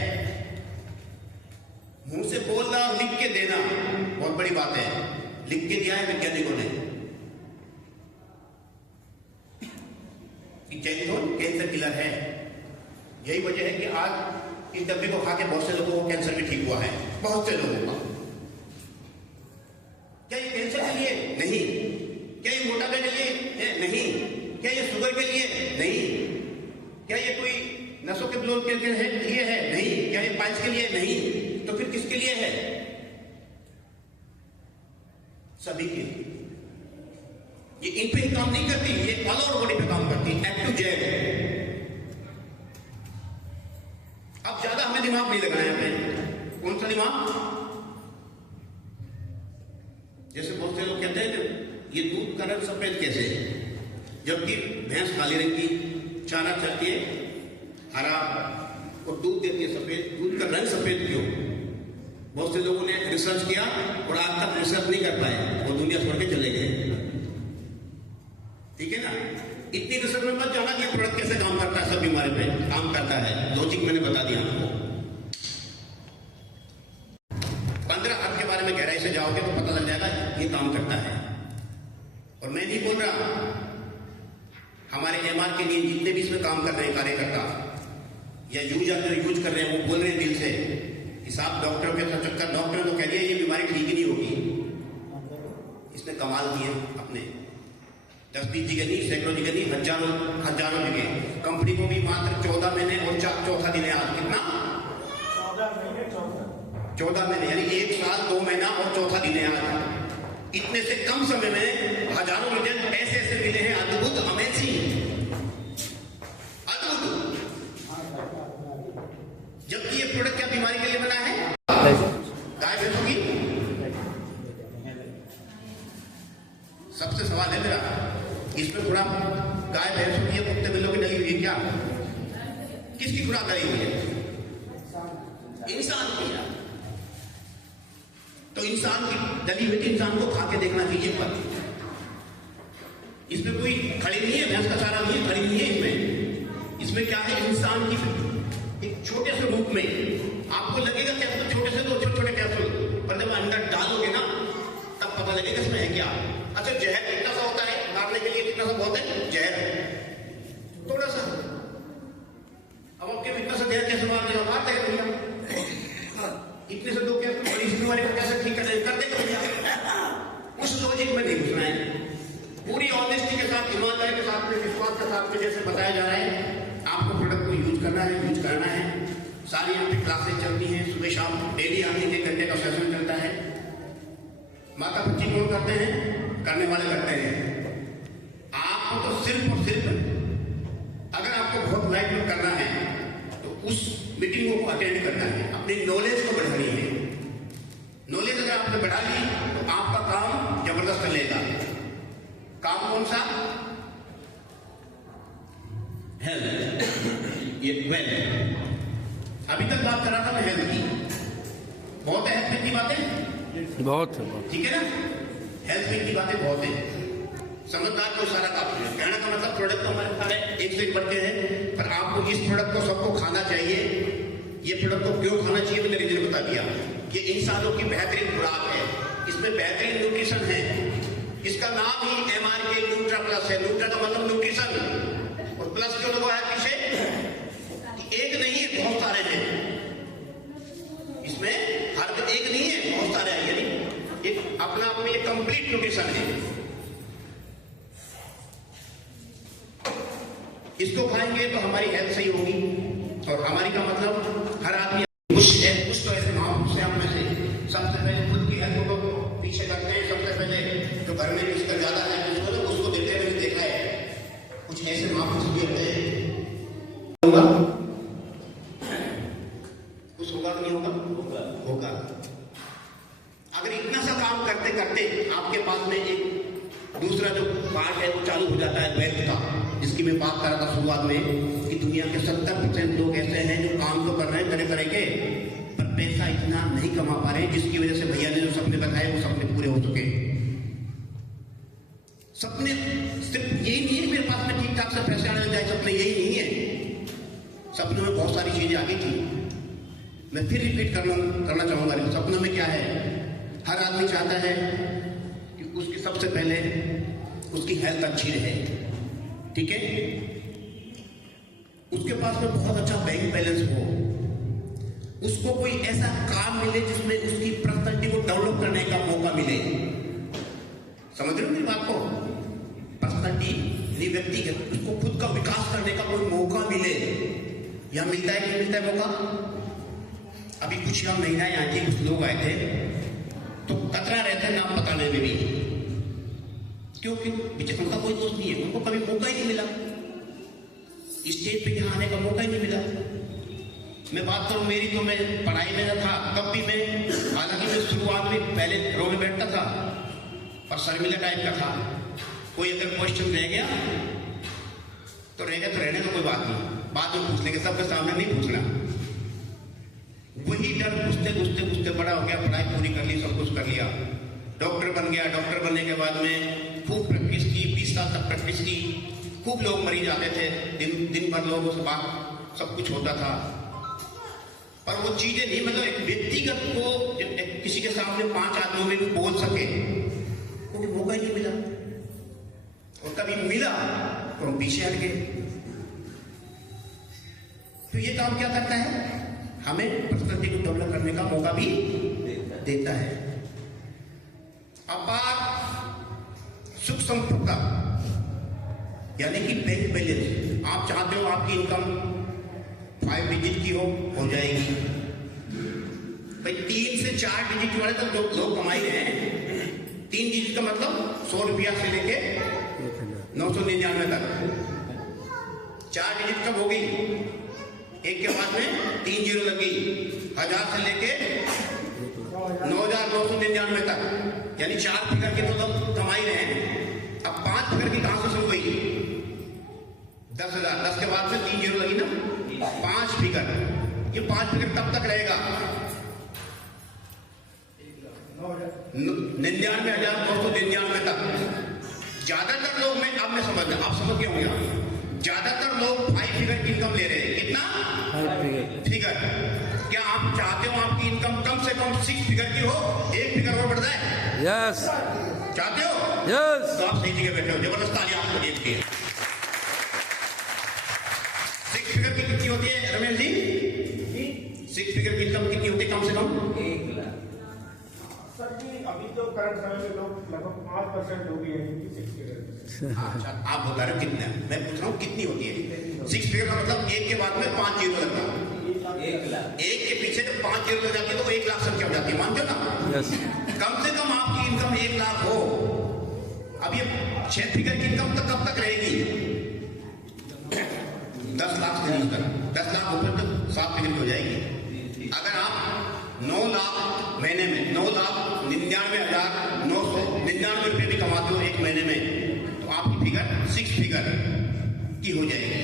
मुंह से बोलना और लिख के देना बहुत बड़ी बात है। लिख के दिया है वैज्ञानिकों ने कि जैंथोन कैंसर किलर है। यही वजह है कि आज इस डब्बे को खा के बहुत से लोगों को कैंसर भी ठीक हुआ है, बहुत से लोगों का। क्या ये कैंसर के लिए? नहीं। क्या ये मोटापे के लिए? नहीं। क्या ये शुगर के लिए? नहीं। क्या ये कोई नसों के ब्लॉक के लिए है? नहीं। क्या ये पाइल्स के लिए? नहीं। तो फिर किसके लिए है? सभी के लिए। ये इन पे ही काम नहीं करती, ये ऑल ओवर बॉडी पे काम करती है, A to Z। अब ज्यादा हमें दिमाग नहीं लगाना है। कौन सा दिमाग? जैसे बहुत से लोग कहते हैं ये दूध का रंग सफेद कैसे, जबकि भैंस काले रंग की, चारा चलती है हरा और दूध देती है सफेद। दूध का रंग सफेद क्यों? बहुत से लोगों ने रिसर्च किया और आज तक रिसर्च नहीं कर पाए, वो दुनिया छोड़ के चले गए। ठीक है ना? इतनी रिसर्च में मत जाना कि प्रोडक्ट कैसे काम करता है, सब बीमारी पे काम करता है। लॉजिक मैंने बता दिया आपको। 15 अर्थ के बारे में गहराई से जाओगे तो पता लग जाएगा ये काम करता है। और मैं नहीं बोल रहा, हमारे एमआर के लिए जितने भी इसमें काम कर रहे हैं कार्यकर्ता या यूज कर रहे हैं, वो बोल रहे हैं दिल से कि साहब डॉक्टरों के चक्कर, डॉक्टर तो कह दिया ये बीमारी ठीक ही नहीं होगी। इसमें कमाल किए अपने 10-20 जगह नहीं, सैकड़ों जगह नहीं, हजारों जगह। कंपनी को भी मात्र 14 महीने और चौथा दिन है आज। कितना? 14 महीने, यानी 1 साल 2 महीना और चौथा दिन है आज। इतने से कम समय में हजारों रिजल्ट ऐसे मिले हैं, अद्भुत, अमेजिंग, अद्भुत। जबकि ये प्रोडक्ट क्या बीमारी के लिए बना है? गाय भैंसों की। सबसे सवाल है मेरा, इसमें थोड़ा गाय भैंसों की, कुत्ते बिल्लों की डली हुई है क्या? किसकी खुराक डली हुई है? इंसान की। तो इंसान की डली हुई इंसान को खा के देखना चाहिए। पर इसमें कोई खड़ी नहीं है, भैंस का चारा नहीं है, खड़ी नहीं है। इसमें क्या है? इंसान की एक छोटे से रूप में आपको लगेगा कि आपको छोटे से 2 छोटे कैप्सूल, पर जब अंदर डालोगे ना तब पता लगेगा इसमें है क्या। अच्छा, जहर कितना सा होता है मारने के लिए? कितना सा बहुत है जहर? थोड़ा सा। अब आपके इतना सा जहर कैसे मार देगा? मार देगा भैया। इतने से 2 कैप्सूल इस बीमारी को कैसे ठीक कर देगा भैया? उस लॉजिक में नहीं घुसना है। पूरी ऑनेस्टी के साथ, ईमानदारी के साथ में, विश्वास के साथ में जैसे बताया जा रहा है, आपको प्रोडक्ट को यूज करना है, यूज करना है। सारी यहाँ पे क्लासेस चलती हैं, सुबह शाम डेली यहाँ 3 घंटे का सेशन चलता है। माता बच्ची कौन करते हैं? करने वाले करते हैं। आपको तो सिर्फ और सिर्फ अगर आपको बहुत लाइफ में करना है तो उस मीटिंगों को अटेंड करना है, अपनी नॉलेज को बढ़ानी है। नॉलेज अगर आपने बढ़ा ली तो आपका काम जबरदस्त चलेगा। काम कौन सा? हेल्थ, ये वेल्थ। अभी तक बात कर रहा था मैं हेल्थ की। बहुत है हेल्थ की बातें, बहुत है, बहुत। ठीक है ना? हेल्थ की बातें बहुत है। समझदार को सारा काफी है। कहने का मतलब प्रोडक्ट तो हमारे सारे एक से एक बढ़ते हैं, पर आपको इस प्रोडक्ट को सबको खाना चाहिए। ये प्रोडक्ट को क्यों खाना चाहिए मैंने रीजन बता दिया। ये इंसानों की बेहतरीन खुराक है, इसमें बेहतरीन न्यूट्रिशन है। इसका नाम ही MRK न्यूट्रा प्लस है। न्यूट्रा का मतलब न्यूट्रिशन, और प्लस क्यों लगा है पीछे? एक नहीं है, बहुत सारे हैं इसमें, हर एक नहीं है, बहुत सारे हैं। यानी एक अपना आप में ये कंप्लीट न्यूट्रिशन है। इसको खाएंगे तो हमारी हेल्थ सही होगी, और हमारी का मतलब हर आदमी कुछ तो ऐसे महापुरुष हैं आप में से, सबसे पहले खुद की हेल्थ को पीछे करते हैं। सबसे पहले जो घर में जिसका ज्यादा है उसको देते हुए देखा है। कुछ ऐसे महापुरुष भी होते हैं। होगा कुछ होगा कि नहीं होगा? होगा। अगर इतना सा काम करते करते आपके पास में एक दूसरा जो पार्ट है वो चालू हो जाता है वेल्थ का, जिसकी मैं बात कर रहा था शुरुआत में कि दुनिया के 70% लोग ऐसे हैं जो काम तो कर रहे हैं तरह तरह के, पर पैसा इतना नहीं कमा पा रहे, जिसकी वजह से भैया ने जो सपने बताए वो सपने पूरे हो चुके। सपने सिर्फ यही नहीं है मेरे पास में ठीक ठाक से पैसे आने लग जाए, सपने यही नहीं है। सपनों में बहुत सारी चीजें आगे थी। मैं फिर रिपीट करना चाहूंगा। सपनों में क्या है? हर आदमी चाहता है कि उसकी सबसे पहले उसकी हेल्थ अच्छी रहे, ठीक है? उसके पास में बहुत अच्छा बैंक बैलेंस हो, उसको कोई ऐसा काम मिले जिसमें उसकी पर्सनालिटी को डेवलप करने का मौका मिले। समझ रहे हो मेरी बात को? पर्सनालिटी व्यक्तिगत उसको खुद का विकास करने का कोई मौका मिले। यहां मिलता है कि नहीं मिलता है मौका? अभी कुछ यहाँ महिलाएं आती, कुछ लोग आए थे तो कतरा रहता है नाम बताने में भी, क्योंकि उनका कोई दोस्त नहीं है, उनको कभी मौका ही नहीं मिला, स्टेज पे यहाँ आने का मौका ही नहीं मिला। मैं बात करूं मेरी, तो मैं पढ़ाई में था तब भी मैं, हालांकि मैं शुरुआत में पहले रो में बैठता था और शर्मिला टाइप का था। कोई अगर क्वेश्चन रह गया तो रह गया, तो रहने का कोई बात नहीं, बाद में पूछ लेंगे, सबके सामने नहीं पूछना। वही डर घुसते घुसते घुसते बड़ा हो गया, पढ़ाई पूरी कर ली, सब कुछ कर लिया, डॉक्टर बन गया। डॉक्टर बनने के बाद में खूब प्रैक्टिस की, 20 साल तक प्रैक्टिस की। खूब लोग मरीज आते थे, दिन भर लोगों से बात सब कुछ होता था, पर वो चीजें नहीं, मतलब एक व्यक्तिगत को किसी के सामने 5 आदमियों में भी बोल सके, क्योंकि मौका ही नहीं मिला। और कभी मिला तो हम पीछे हट गए। तो ये काम क्या करता है? हमें पर्सनालिटी को डेवलप करने का मौका भी देता है। अपार सुख संपदा यानी कि बैंक बैलेंस। आप चाहते हो आपकी इनकम 5 डिजिट की हो जाएगी भाई। 3 से 4 डिजिट वाले तक लोग कमाई रहे हैं। 3 डिजिट का मतलब 100 रुपया से लेके 999 तक। 4 डिजिट कब होगी? एक के बाद में 3 जीरो लगी, 1000 से लेके 9999 तक, यानी 4 फिगर के तो लोग कमाई रहे हैं। अब 5 फिगर की कहां से शुरू हुई? 10,000। 10 के बाद में 3 जीरो लगी ना, 5 फिगर। ये 5 फिगर कब तक रहेगा? 99,299 तक। ज्यादातर लोग में, अब मैं समझना, आप समझ गए होंगे, ज्यादातर लोग 5 फिगर की इनकम ले रहे हैं। कितना? 5 फिगर। क्या आप चाहते हो आपकी इनकम कम से कम 6 फिगर की हो, 1 फिगर और बढ़ जाए? यस। चाहते हो? यस। तो आप सही जगह बैठे हो। जबरदस्त ताली आपको देख के। 6 फिगर की कितनी होती है रमेश जी? 6 फिगर की इनकम कितनी होती है कम से कम? 1 लाख। सर जी अभी तो करंट समय में लोग लगभग 5% हो गई है जिनकी 6 फिगर। अच्छा, आप बता रहे हो कितना, मैं पूछ रहा हूँ कितनी होती है? 6 फिगर का मतलब एक के बाद में 5 जीरो लगता है। 1 लाख। एक के पीछे जब 5 जीरो लग जाती है तो वो 1 लाख संख्या हो जाती है, मानते हो ना? यस कम से कम आपकी इनकम 1 लाख हो। अब ये 6 फिगर की इनकम तक कब तक रहेगी? 10 लाख से नीचे तक। 10 लाख ऊपर तक 7 फिगर की हो जाएगी। अगर आप 9 लाख महीने में 9,99,999 रुपये भी कमाते हो एक महीने में, तो आपकी फिगर 6 फिगर की हो जाएगी।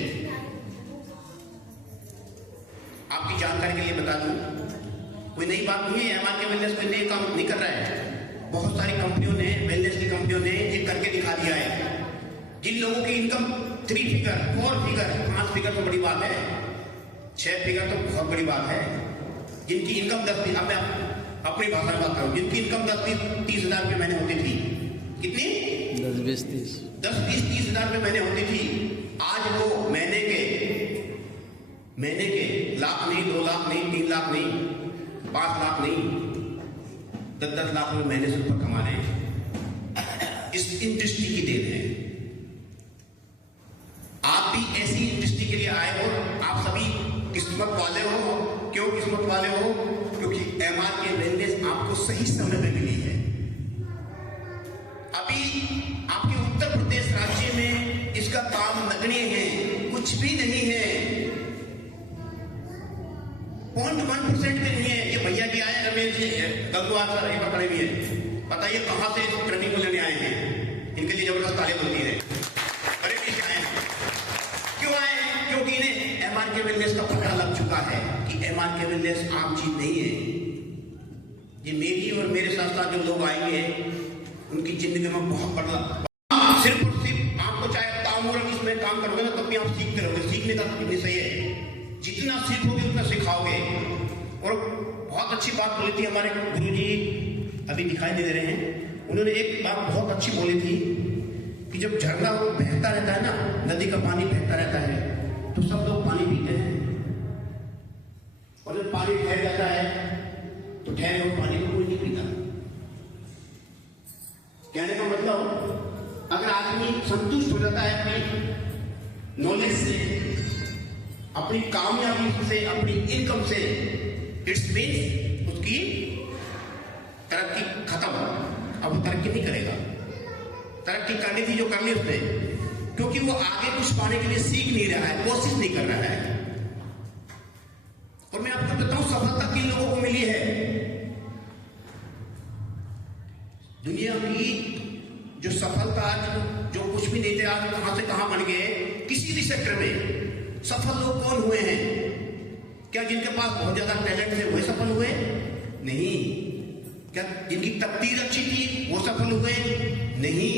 आपकी जानकारी के लिए बता दूं, कोई नई बात नहीं है। एमआर के वेलनेस कोई नए काम नहीं कर रहा है। बहुत सारी कंपनियों ने, वेलनेस की कंपनियों ने ये करके दिखा दिया है। जिन लोगों की इनकम 3 फिगर, 4 फिगर, 5 फिगर तो बड़ी बात है, 6 फिगर तो बहुत बड़ी बात है। जिनकी इनकम 10 अब मैं अपनी भाषा में बात करूं, जिनकी इनकम 10-30 हजार रुपये महीने होती थी, कितनी? 10-20-30 10-20-30 हजार रुपये महीने होती थी, आज वो महीने के लाख नहीं, 2 लाख नहीं, 3 लाख नहीं, 5 लाख नहीं, 10-10 लाख रुपये महीने से ऊपर कमा रहे हैं। इस इंडस्ट्री की देन है। आप भी ऐसी इंडस्ट्री के लिए आए हो। आप सभी किस्मत वाले हो। क्यों किस्मत वाले हो? क्योंकि एमआर के वेलनेस आपको सही समय में मिली है। अभी आपके उत्तर प्रदेश राज्य में इसका काम नगण्य है, कुछ भी नहीं है, 0.1% भी नहीं है। ये भैया जी आए, रमेश जी गंगवार सर ये पकड़े भी है। बताइए कहां से ट्रेनिंग को लेने आए हैं? इनके लिए जबरदस्त तालियां बनती है। बड़े भी आए हैं। क्यों आए हैं? क्योंकि इन्हें एमआर के वेलनेस का पता लग चुका है कि एमआर के वेलनेस आम चीज नहीं है। ये मेरी और मेरे साथ साथ जो लोग आएंगे उनकी जिंदगी में बहुत बदला। सिर्फ और सिर्फ आपको चाहे तामुर इसमें काम करोगे ना, तब भी आप सीखते रहोगे। सीखने का विषय है, जितना सीखोगे उतना सिखाओगे। और बहुत अच्छी बात बोली थी हमारे गुरुजी, अभी दिखाई दे रहे हैं। उन्होंने एक बात बहुत अच्छी बोली थी कि जब झरना वो बहता रहता है ना, नदी का पानी बहता रहता है, तो सब लोग पानी पीते हैं। और जब पानी ठहर जाता है तो ठहरे हुए पानी को कोई नहीं पीता। कहने का मतलब, अगर आदमी संतुष्ट हो जाता है अपनी नॉलेज से, अपनी कामयाबी से, अपनी इनकम से, इट्स मीन्स उसकी तरक्की खत्म। अब वो तरक्की नहीं करेगा। तरक्की करनी थी जो करनी उसने, क्योंकि वो आगे कुछ पाने के लिए सीख नहीं रहा है, कोशिश नहीं कर रहा है। और मैं आपको बताऊं, सफलता किन लोगों को मिली है? दुनिया की जो सफलता, आज जो कुछ भी नहीं थे, आज कहां से कहां बन गए, किसी भी सेक्टर में सफल लोग कौन हुए हैं? क्या जिनके पास बहुत ज्यादा टैलेंट है वही सफल हुए? नहीं। क्या जिनकी तकदीर अच्छी थी वो सफल हुए? नहीं।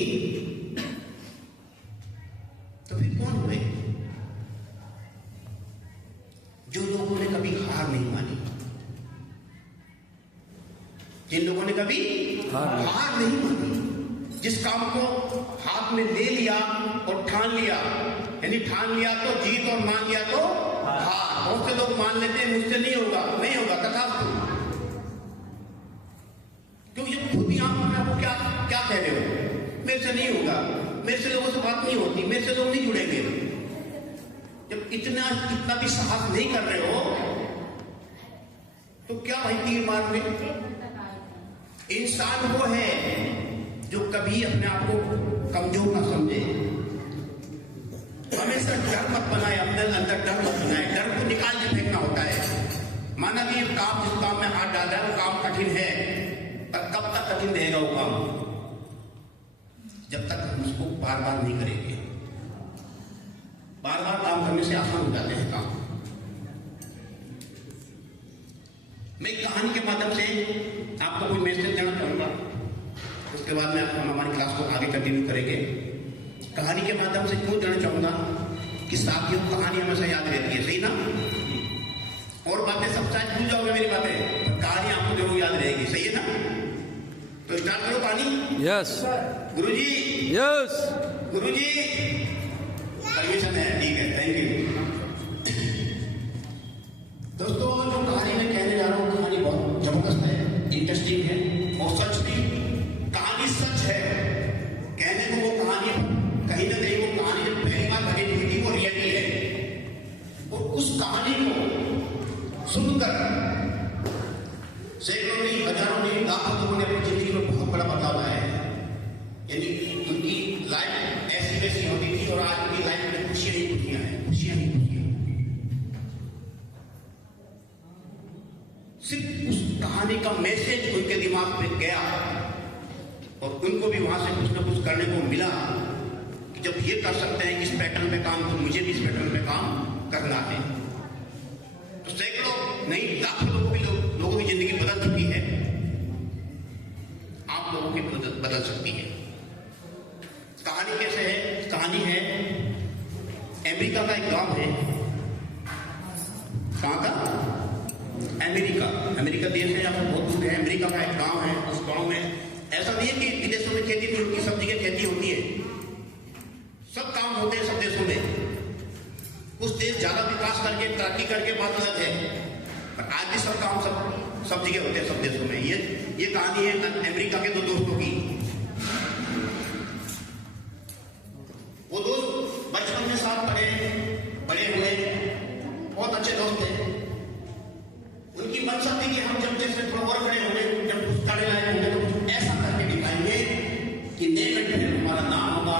तो फिर कौन हुए? जो लोगों ने कभी हार नहीं मानी, जिन लोगों ने कभी हार नहीं मानी, जिस काम को हाथ में ले लिया और ठान लिया, यानी ठान लिया तो जीत और मान लिया तो हार। बहुत से लोग मान लेते हैं मुझसे नहीं होगा, नहीं होगा, तथास्तु। क्योंकि जब खुद ही आप आपको क्या क्या कह रहे हो, मेरे से नहीं होगा, मेरे से लोगों से बात नहीं होती, मेरे से लोग नहीं जुड़ेंगे। जब इतना भी साहस नहीं कर रहे हो तो क्या भाई तीर मार में? इंसान वो है जो कभी अपने आप को कमजोर ना समझे। हमेशा डर मत बनाए, अपने अंदर डर मत बनाए। डर को निकाल के फेंकना होता है। माना कि काम, जिस काम में हाथ डाल रहा है वो काम कठिन है, पर कब तक कठिन रहेगा वो काम? जब तक हम उसको बार बार नहीं करेंगे। बार बार काम करने से आसान हो जाते हैं काम। मैं एक कहानी के माध्यम से आपको कोई मैसेज देना चाहूंगा, उसके बाद में हम हमारी क्लास को आगे कंटिन्यू करेंगे। कहानी के माध्यम से क्यों देना चाहूंगा कि साथियों, कहानी हमेशा याद रहती है, सही ना? और बातें सब शायद भूल जाओगे मेरी बातें, कहानी आपको जरूर याद रहेगी, सही है ना? तो स्टार्ट करो कहानी। यस गुरुजी, यस गुरुजी परमिशन है? ठीक है, थैंक यू। दोस्तों, जो कहानी मैं कहने जा रहा हूँ, कहानी बहुत जबरदस्त है, इंटरेस्टिंग है और सच दिमाग पे गया और उनको भी वहां से कुछ ना कुछ करने को मिला कि जब ये कर सकते हैं इस पैटर्न पे काम, तो मुझे भी इस पैटर्न पे काम करना है। तो सैकड़ों नहीं लाखों लोगों की जिंदगी बदल चुकी है, आप लोगों की बदल सकती है। कहानी कैसे है? कहानी है अमेरिका का एक गांव है। कहां का? अमेरिका देश है, यहाँ बहुत दूर है। अमेरिका का एक गांव है। उस गांव में ऐसा नहीं है कि विदेशों में खेती नहीं होती, सब जगह खेती होती है, सब काम होते हैं सब देशों में। कुछ देश ज्यादा विकास करके तरक्की करके बात अलग है, पर आज भी सब काम सब जगह होते हैं सब देशों में। ये कहानी है अमेरिका के दो दोस्तों की। वो दोस्त बचपन में साथ बड़े हुए, बहुत अच्छे दोस्त थे। उनकी मंशा थी कि हम जब जैसे थोड़ा और बड़े होंगे, जब कुछ करने लायक होंगे तो कुछ ऐसा करके दिखाएंगे कि नेक एंड हमारा नाम होगा,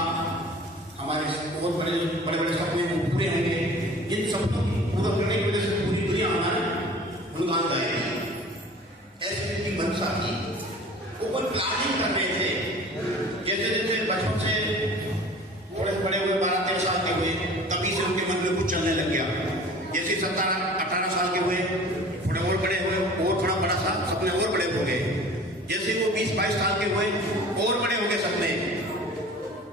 हमारे और बड़े सपने वो पूरे होंगे। जिन सपनों की पूरा करने की वजह से पूरी दुनिया हमारा गुणगान गाएगी, ऐसी उनकी मंशा थी। वो कोई प्लानिंग कर रहे थे। जैसे जैसे बचपन से थोड़े बड़े हुए, 12-13 साल के हुए, तभी से उनके मन में कुछ चलने लग गया। जैसे 17-18 साल के हुए, थोड़े और बड़े हुए, और थोड़ा बड़ा सा सपने और बड़े हो गए। जैसे वो 20-22 साल के हुए, और बड़े हो गए सपने।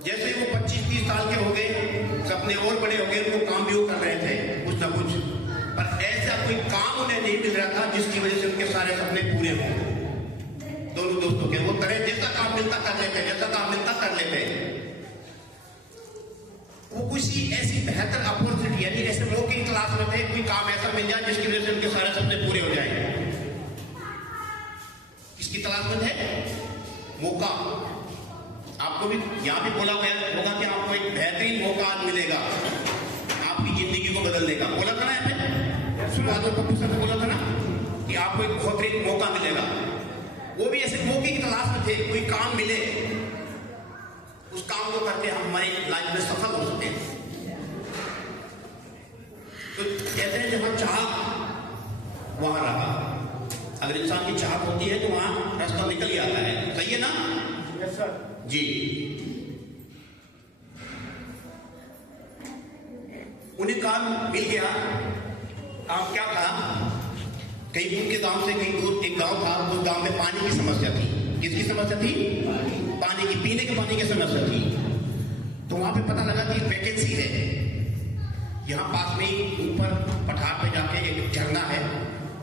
जैसे वो 25-30 साल के हो गए, सपने और बड़े हो गए। उनको काम भी वो कर रहे थे कुछ ना कुछ, पर ऐसा कोई काम उन्हें नहीं मिल रहा था जिसकी वजह से उनके सारे सपने पूरे हों। दोनों दोस्तों के वो तरह जैसा काम मिलता कर लेते, जैसा काम मिलता कर लेते। वो किसी ऐसी बेहतर अपॉर्चुनिटी, यानी ऐसे मौके की तलाश में थे, कोई काम ऐसा मिल जाए जिसकी वजह से उनके सारे सपने पूरे हो जाए। किसकी तलाश में थे? मौका। आपको भी यहां भी बोला गया होगा कि आपको एक बेहतरीन मौका आज मिलेगा आपकी जिंदगी को बदलने का। बोला था ना यहाँ पे शुरुआत में पप्पू सर ने बोला था ना कि आपको एक बहुत बड़ी मौका मिलेगा। वो भी ऐसे मौके की तलाश में थे, कोई काम मिले, उस काम को करके हम हमारी लाइफ में सफल हो सकते हैं। तो कहते हैं जहां चाह वहां रहा। अगर इंसान की चाहत होती है तो वहां रास्ता निकल ही आता है। सही है ना? यस सर जी। उन्हें काम मिल गया। काम क्या था? कहीं दूर के गांव से कहीं दूर एक गांव था। उस गांव में पानी की समस्या थी। किसकी समस्या थी? पानी की, पीने के पानी की समस्या थी। तो वहां पे पता लगा कि वैकेंसी है। यहाँ पास में ही ऊपर पठार पे जाके एक झरना है,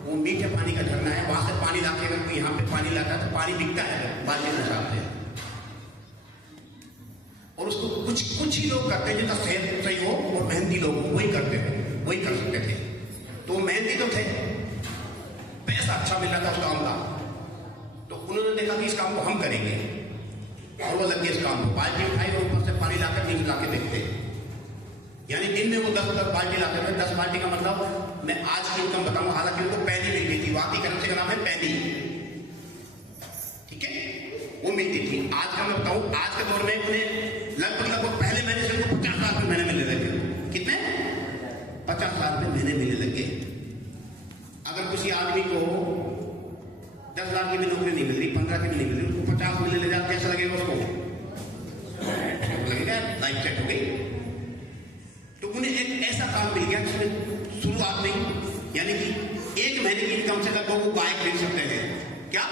वो मीठे पानी का झरना है। वहां से पानी लाके अगर कोई यहाँ पे पानी लाता है तो पानी बिकता है बाल्टी के हिसाब से। और उसको कुछ ही लोग करते हैं जिनका सेहत सही हो और मेहनती लोग वही करते हैं, वही कर सकते थे। तो मेहनती तो थे, पैसा अच्छा मिल रहा था उस काम का। तो उन्होंने देखा कि इस काम को हम करेंगे और वो लग गए इस काम को। बाल्टी उठाई और ऊपर से पानी लाकर नीचे लाके देखते। यानी दिन में वो 10 बाल्टी लाते थे। 10 बाल्टी का मतलब मैं आज की इनकम बताऊंगा। हालांकि उनको पैनी मिल गई थी, वाकई करेंसी का नाम है पैनी, ठीक है, वो मिलती थी। आज का मैं बताऊं, आज के दौर में उन्हें लगभग पहले महीने से 50,000 रुपये महीने मिलने लगे। कितने? 50,000 रुपये महीने मिलने लगे। अगर किसी आदमी को 10 लाख की भी नौकरी नहीं मिल रही, 15 की भी नहीं मिल रही, उसको 50 मिलने ले जाए, कैसा लगेगा उसको? लगेगा लाइफ सेट हो गई। तो उन्हें एक ऐसा काम मिल गया जिसमें शुरुआत में, यानी कि 1 महीने की इनकम से लगभग वो गाय खरीद सकते हैं। क्या?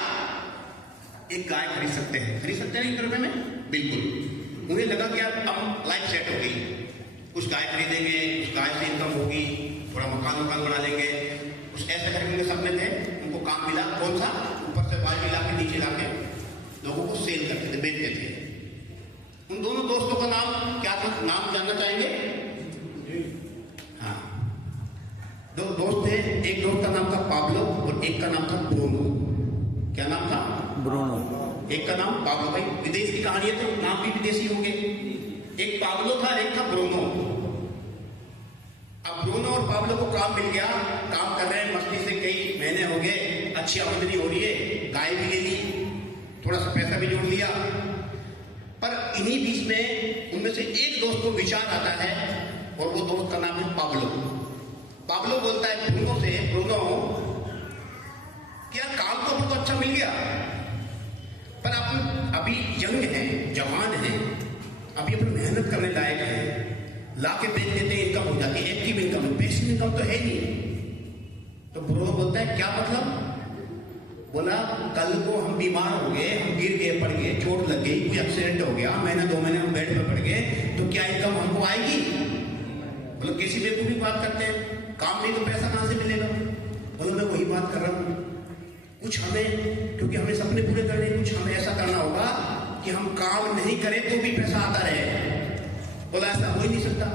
एक गाय खरीद सकते हैं। खरीद सकते हैं 1 रुपए में? बिल्कुल। उन्हें लगा कि अब लाइफ सेट हो गई। कुछ गाय खरीदेंगे, उस गाय से इनकम होगी, थोड़ा मकान बना लेंगे। कुछ ऐसे करके उनके सपने थे। उनको काम मिला। कौन सा? ऊपर से बाल्टी लाके नीचे लाके लोगों को सेल करते थे, बेचते थे। उन दोनों दोस्तों का नाम क्या था? नाम जानना चाहेंगे? हाँ, 2 दोस्त थे। एक दोस्त का नाम था पाब्लो और एक का नाम था ब्रूनो। क्या नाम था? ब्रूनो। एक का नाम पाब्लो। भाई विदेश की कहानी है तो नाम भी विदेशी होंगे। एक पाब्लो था, एक था ब्रूनो। अब ब्रूनो और पाब्लो को काम मिल गया, काम कर रहे हैं मस्ती से, कई महीने हो गए, अच्छी आमदनी हो रही है, गाय भी ले ली, थोड़ा सा पैसा भी जोड़ लिया। पर इन्हीं बीच में उनमें से एक दोस्त को विचार आता है और वो दोस्त का नाम है पाब्लो। पाब्लो बोलता है ब्रूनो से, ब्रूनो क्या काम तो बहुत अच्छा मिल गया, अभी अपन मेहनत करने लायक है, ला के बेच देते हैं, इनकम हो जाती है, एक्टिव इनकम, पैसिव इनकम तो है नहीं। तो ब्रूनो बोलता है क्या मतलब? बोला कल को हम बीमार हो गए, हम गिर गए, पड़ गए, चोट लग गई, कोई एक्सीडेंट हो गया, महीना 2 महीने हम बेड पे पड़ गए, तो क्या इनकम हमको आएगी? बोलो किसी बेवकूफी बात करते हैं, काम नहीं तो पैसा कहां से मिलेगा? बोलो मैं वही बात कर रहा हूं, कुछ हमें, क्योंकि हमें सपने पूरे करने, कुछ हमें ऐसा करना होगा कि हम काम नहीं करें तो भी पैसा आता रहे। बोला ऐसा हो ही नहीं सकता।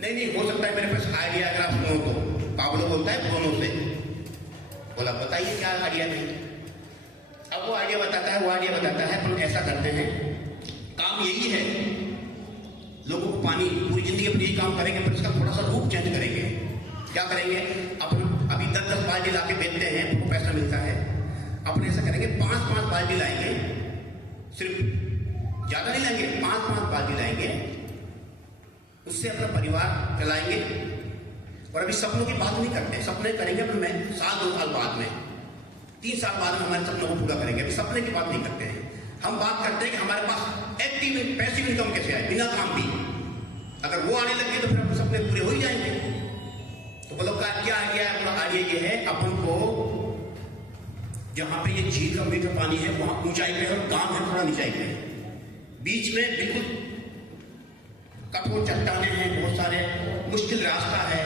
नहीं हो सकता है, मेरे पास आइडिया अगर आप सुनो तो। पाब्लो बोलता है ब्रूनो से, बोला बताइए क्या आइडिया नहीं? अब वो आइडिया बताता है, हम ऐसा करते हैं, काम यही है, लोगों को पानी, पूरी जिंदगी अपनी यही काम करेंगे, पर इसका थोड़ा सा रूप चेंज करेंगे। क्या करेंगे? अपन अभी 10-10 बाल्टी ला के बेचते हैं, हमको पैसा मिलता है, अपन ऐसा करेंगे 5-5 बाल्टी लाएंगे, सिर्फ ज्यादा नहीं लाएंगे, 5-5 बाल्टी लाएंगे, उससे अपना परिवार चलाएंगे। और अभी सपनों की बात नहीं करते, सपने करेंगे अपन में 1-2 साल बाद में, 3 साल बाद में हमारे सपनों को पूरा करेंगे। अभी सपने की बात नहीं करते हैं, हम बात करते हैं कि हमारे पास एक्टिव पैसिव इनकम कैसे आए बिना काम भी। अगर वो आने लगे तो फिर अपने सपने पूरे हो ही जाएंगे। तो बोलो क्या आइडिया है? अपना आइडिया ये है, अपन को जहां पे ये झील का मीठा पानी है वहां ऊंचाई पे है और गांव है थोड़ा नीचाई पे, बीच में बिल्कुल कठोर चट्टाने हैं, बहुत सारे मुश्किल रास्ता है,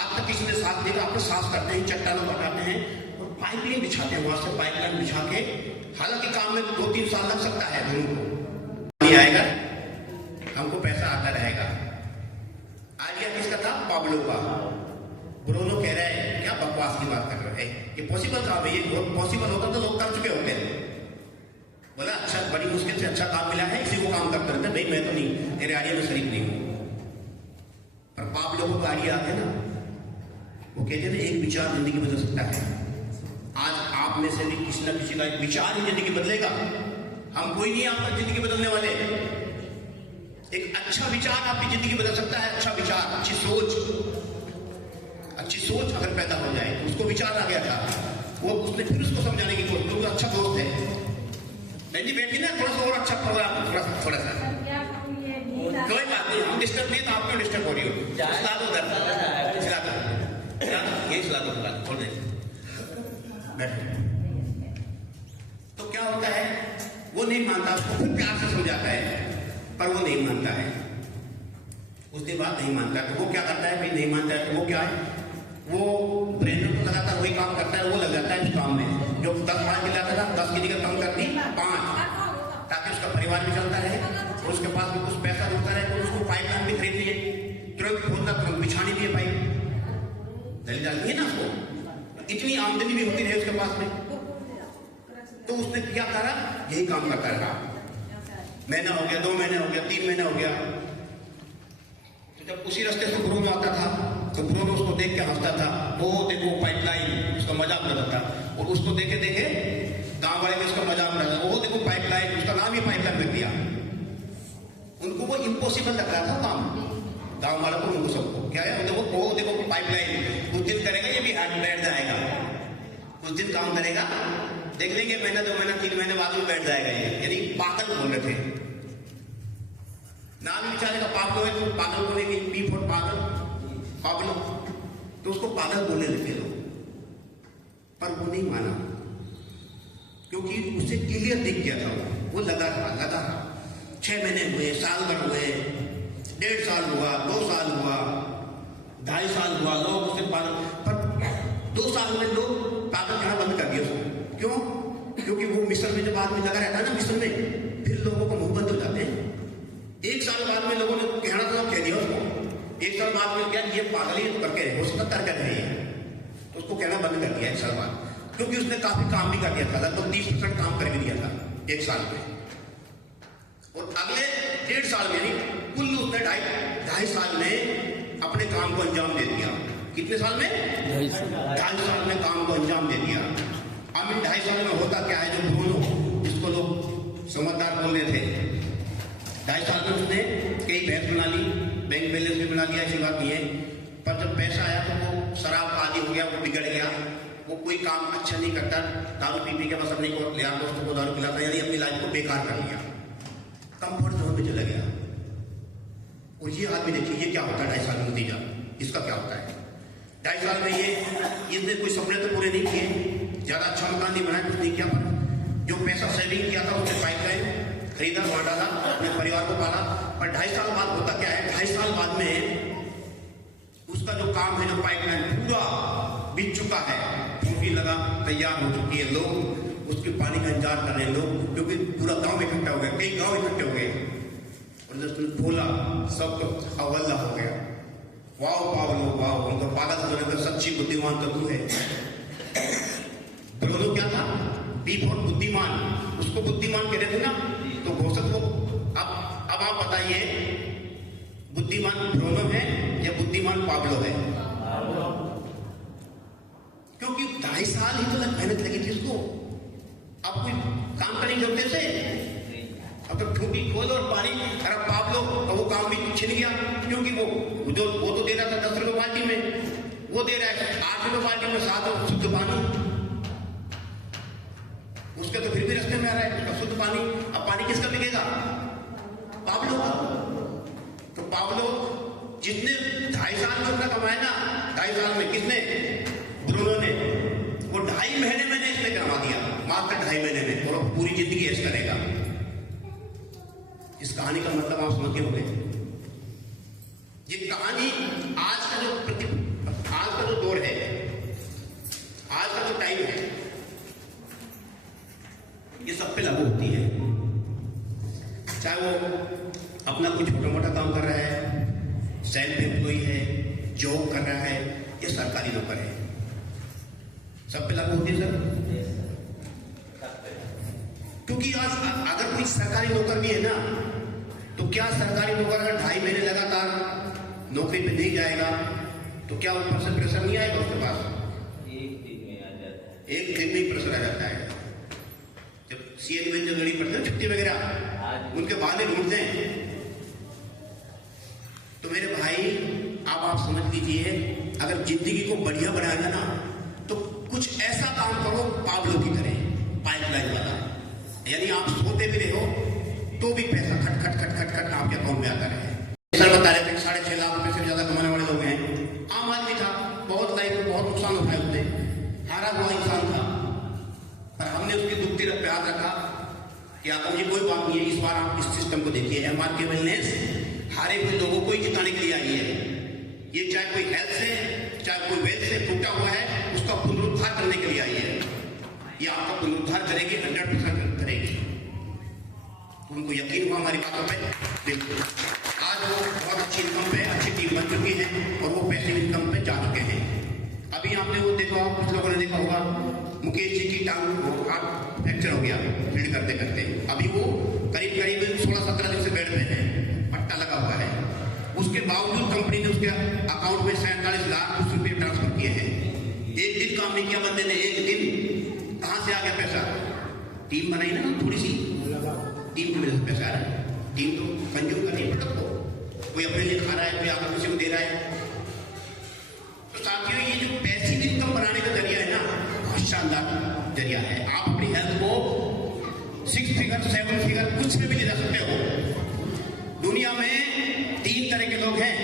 आज तक किसी ने साथ देगा, आपको साफ करते हैं, चट्टानों को हटाते हैं और पाइपलाइन बिछाते हैं, वहां से पाइपलाइन बिछा के, हालांकि काम में 2-3 साल लग सकता है, दोनों को नहीं आएगा, हमको पैसा आता रहेगा। आइडिया किसका था? पाब्लो का। ब्रूनो कह रहा है क्या बकवास की बात कर रहे हैं, ये पॉसिबल काम है, ये पॉसिबल होता तो लोग कर चुके होते हैं। बोला अच्छा, बड़ी मुश्किल से अच्छा काम मिला है, इसी को काम करते रहते, भाई मैं तो नहीं, तेरे आइडिया में शरीक नहीं हूं। पर पाब्लो को तो आइडिया आते ना, वो कहते हैं एक विचार जिंदगी बदल सकता है। आज आप में से भी किसी न किसी का एक विचार ही जिंदगी बदलेगा। हम कोई नहीं आपका जिंदगी बदलने वाले, एक अच्छा विचार आपकी जिंदगी बदल सकता है। अच्छा विचार, अच्छी सोच अगर पैदा हो जाए, तो उसको विचार आ गया था, वो उसने फिर उसको समझाने की कोशिश, क्योंकि अच्छा दोस्त है, नहीं बैठी ना, थोड़ा सा और अच्छा प्रोग्राम, थोड़ा सा कोई बात नहीं, हम डिस्टर्ब नहीं, तो आप क्यों डिस्टर्ब हो रही हो? सुला दो उधर, यही सुला दो, छोड़ दे। तो क्या होता है, वो नहीं मानता, उसको खूब प्यार से समझाता है, पर वो नहीं मानता है, उसके बाद नहीं मानता। तो वो क्या करता है? भाई नहीं मानता है तो वो क्या है, वो ब्रेन को लगातार वही काम करता है, वो लग जाता है उस काम में, जो 10 बार मिलाता था, 10 की जगह कम कर दी 5, ताकि उसका परिवार भी चलता रहे, और उसके पास भी कुछ पैसा जुड़ता रहे, तो उसको पाइपलाइन भी खरीद लिए, तुरंत खोदना, तुरंत बिछानी भी है पाइप, दली डालनी है ना उसको, इतनी आमदनी भी होती रही उसके पास में। तो उसने क्या करा? यही काम करता रहा, महीना हो गया, 2 महीने हो गया, 3 महीने हो गया। तो जब उसी रास्ते से ब्रूनो आता था, तो ब्रूनो उसको देख के हंसता था, वो देखो पाइपलाइन, उसका मजाक उड़ाता था, और उसको देखे देखे गांव वाले भी उसका मजाक उड़ाता था, वो देखो पाइपलाइन, उसका नाम ही पाइपलाइन रख दिया। उनको वो इम्पॉसिबल लग रहा था काम, गांव वालों को, उनको सबको क्या है, वो देखो पाइपलाइन, कुछ दिन करेगा ये भी बैठ जाएगा, कुछ दिन काम करेगा, देख लेंगे महीना 2 महीना 3 महीने बाद में बैठ जाएगा ये, यानी पागल बोल रहे थे। नाम बेचारे का पागल है, तो पागल बोलेंगे, पी फॉर पागल, तो उसको पागल बोलने लगे लोग, पर वो नहीं माना, क्योंकि उसे क्लियर दिख गया था, वो लगा रहा। 6 महीने हुए, साल भर हुए, 1.5 साल हुआ, 2 साल हुआ, 2.5 साल हुआ, लोग उसे पागल, पर 2 साल में लोग पागल कहना बंद कर दिया उसको। क्यों? क्योंकि वो मिस्र में जब आदमी लगा रहता है ना मिस्र में, फिर लोगों को मुंह बंद हो जाते हैं। 1 साल बाद में लोगों ने कहना था, कह दिया उसको, 1 साल बाद में क्या ये पागल ही करके हो सकता कर रहे हैं, तो उसको कहना बंद कर दिया 1 साल बाद, क्योंकि उसने काफी काम भी कर दिया था, लगभग 30% काम कर भी दिया था 1 साल में। और अगले 1.5 साल में, यानी कुल उसने 2.5 साल में अपने काम को अंजाम दे दिया। कितने साल में? 2.5 साल में काम को अंजाम दे दिया। अब इन 2.5 साल में होता क्या है, जो ब्रूनो, जिसको लोग समझदार बोल रहे थे, 2.5 साल में उसने कई भैंस बना ली, बैंक बैलेंस भी बना लिया, ऐसी बात नहीं है, पर जब पैसा आया तो वो शराब का आदी हो गया, वो बिगड़ गया, वो कोई काम अच्छा नहीं करता, दारू पी के बस अपने को यार दोस्तों को दारू पिलाता, यानी अपनी लाइफ को बेकार कर लिया। कंफर्ट जोन में चला गया। और ये आदमी देखिए ये क्या होता है 2.5 साल में नतीजा इसका क्या होता है। 2.5 साल में इसने कोई सपने तो पूरे नहीं किए, ज्यादा अच्छा मकान नहीं बनाया, कुछ नहीं किया, पर जो पैसा सेविंग किया था उसने पाइपलाइन खरीदा, वहां डाला, अपने परिवार को पाला। पर 2.5 साल बाद होता क्या है, 2.5 साल बाद में उसका जो काम है, जो पाइपलाइन पूरा बिक चुका है, टूटी लगा तैयार हो चुकी है, लोग उसके पानी का इंतजार कर रहे हैं, लोग क्योंकि पूरा गांव इकट्ठा हो गया, कई गांव इकट्ठे हो गए। और जब उसने खोला सब हवल्ला हो गया। वाह पावलो वाह, उनको पागल तो सच्ची बुद्धिमान तो तू है। ब्रोनो क्या था, बी फॉर बुद्धिमान, उसको बुद्धिमान कह रहे थे ना, तो घोषक को अब आप बताइए बुद्धिमान ब्रोनो है या बुद्धिमान पाब्लो है? क्योंकि 2.5 साल ही तो मेहनत लगी थी उसको। अब कोई काम करेंगे होते से, अब तो ठूटी खोल और पानी, अरे पाब्लो तो वो काम भी छिन गया, क्योंकि वो तो दे रहा था 10 रुपये बाल्टी में, वो दे रहा है 8 रुपये बाल्टी में 7 शुद्ध पानी, उसके तो फिर भी रास्ते में आ रहा है उसका शुद्ध पानी। अब पानी किसका बिकेगा? पाब्लो का। तो पाब्लो जितने 2.5 साल में उसने कमाया ना, 2.5 साल में किसने? ब्रूनो ने। वो 2.5 महीने में इसने कमा दिया, मात्र 2.5 महीने में, और पूरी जिंदगी ऐश करेगा। इस कहानी का मतलब आप समझ गए होंगे। ये कहानी आज का जो दौर है, आज का जो टाइम है, ये सब पे लागू होती है। चाहे वो अपना कोई छोटा मोटा काम कर रहा है, सेल्फ एम्प्लॉय है, जॉब कर रहा है, या सरकारी नौकर है, सब पे लागू होती है सर। क्योंकि आज अगर कोई सरकारी नौकर भी है ना, तो क्या सरकारी नौकर अगर 2.5 महीने लगातार नौकरी पे नहीं जाएगा तो क्या ऊपर से प्रेशर नहीं आएगा उसके पास? एक दिन में आ जाता है, एक दिन में ही प्रेशर आ जाता है। जब सीएन में जो लड़ी पड़ती है छुट्टी वगैरह, उनके बहाने ढूंढते हैं। तो मेरे भाई आप समझ लीजिए, अगर जिंदगी को बढ़िया बनाना ना, तो कुछ ऐसा काम करो पाब्लो की तरह, पाइपलाइन वाला। यानी आप सोते भी रहो तो भी पैसा खट खट खट खट खट आपके अकाउंट में आता रहे। सर बता रहे थे 6.5 लाख रुपए से ज्यादा कमाने वाले लोग हैं। आम आदमी था, बहुत लाइफ में बहुत नुकसान उठाया उसने, हारा हुआ इंसान था, पर हमने उसकी दुखती रख पे हाथ रखा कि आतम जी कोई बात नहीं है, इस बार आप इस सिस्टम को देखिए। एमआरके वेलनेस हारे हुए लोगों को ही जिताने के लिए आई है। ये चाहे कोई हेल्थ से, चाहे कोई वेल्थ से टूटा हुआ है, उसका पुनरुद्धार करने के लिए आई है। ये आपका पुनरुद्धार करेगी, 100% करेगी। उनको यकीन हुआ हमारी बातों पे, बिल्कुल। आज वो बहुत अच्छी इनकम पे, अच्छी टीम बन चुकी है, और वो पैसिव इनकम पे जा चुके हैं। अभी आपने वो देखा, कुछ लोगों ने देखा होगा, मुकेश जी की टांग हाथ फ्रैक्चर हो गया फील्ड करते करते। अभी वो करीब करीब 16-17 दिन से बेड में है, पट्टा लगा हुआ है। उसके बावजूद कंपनी ने उसके अकाउंट में 47 लाख रुपये ट्रांसफर किए हैं। एक दिन काम नहीं किया बंदे ने, एक दिन। कहां से आ गया पैसा? टीम बनाई ना थोड़ी सी, टीम की वजह से पैसा आ रहा है। टीम तो कंज्यूम करनी है, मतलब तो कोई अपने लिए खा रहा है, कोई आकर किसी को दे रहा है। तो साथियों, ये जो पैसिव इनकम बनाने का जरिया है ना, बहुत शानदार जरिया है। आप अपनी हेल्थ को 6 फिगर 7 फिगर कुछ में भी ले जा सकते हो। दुनिया में 3 तरह के लोग हैं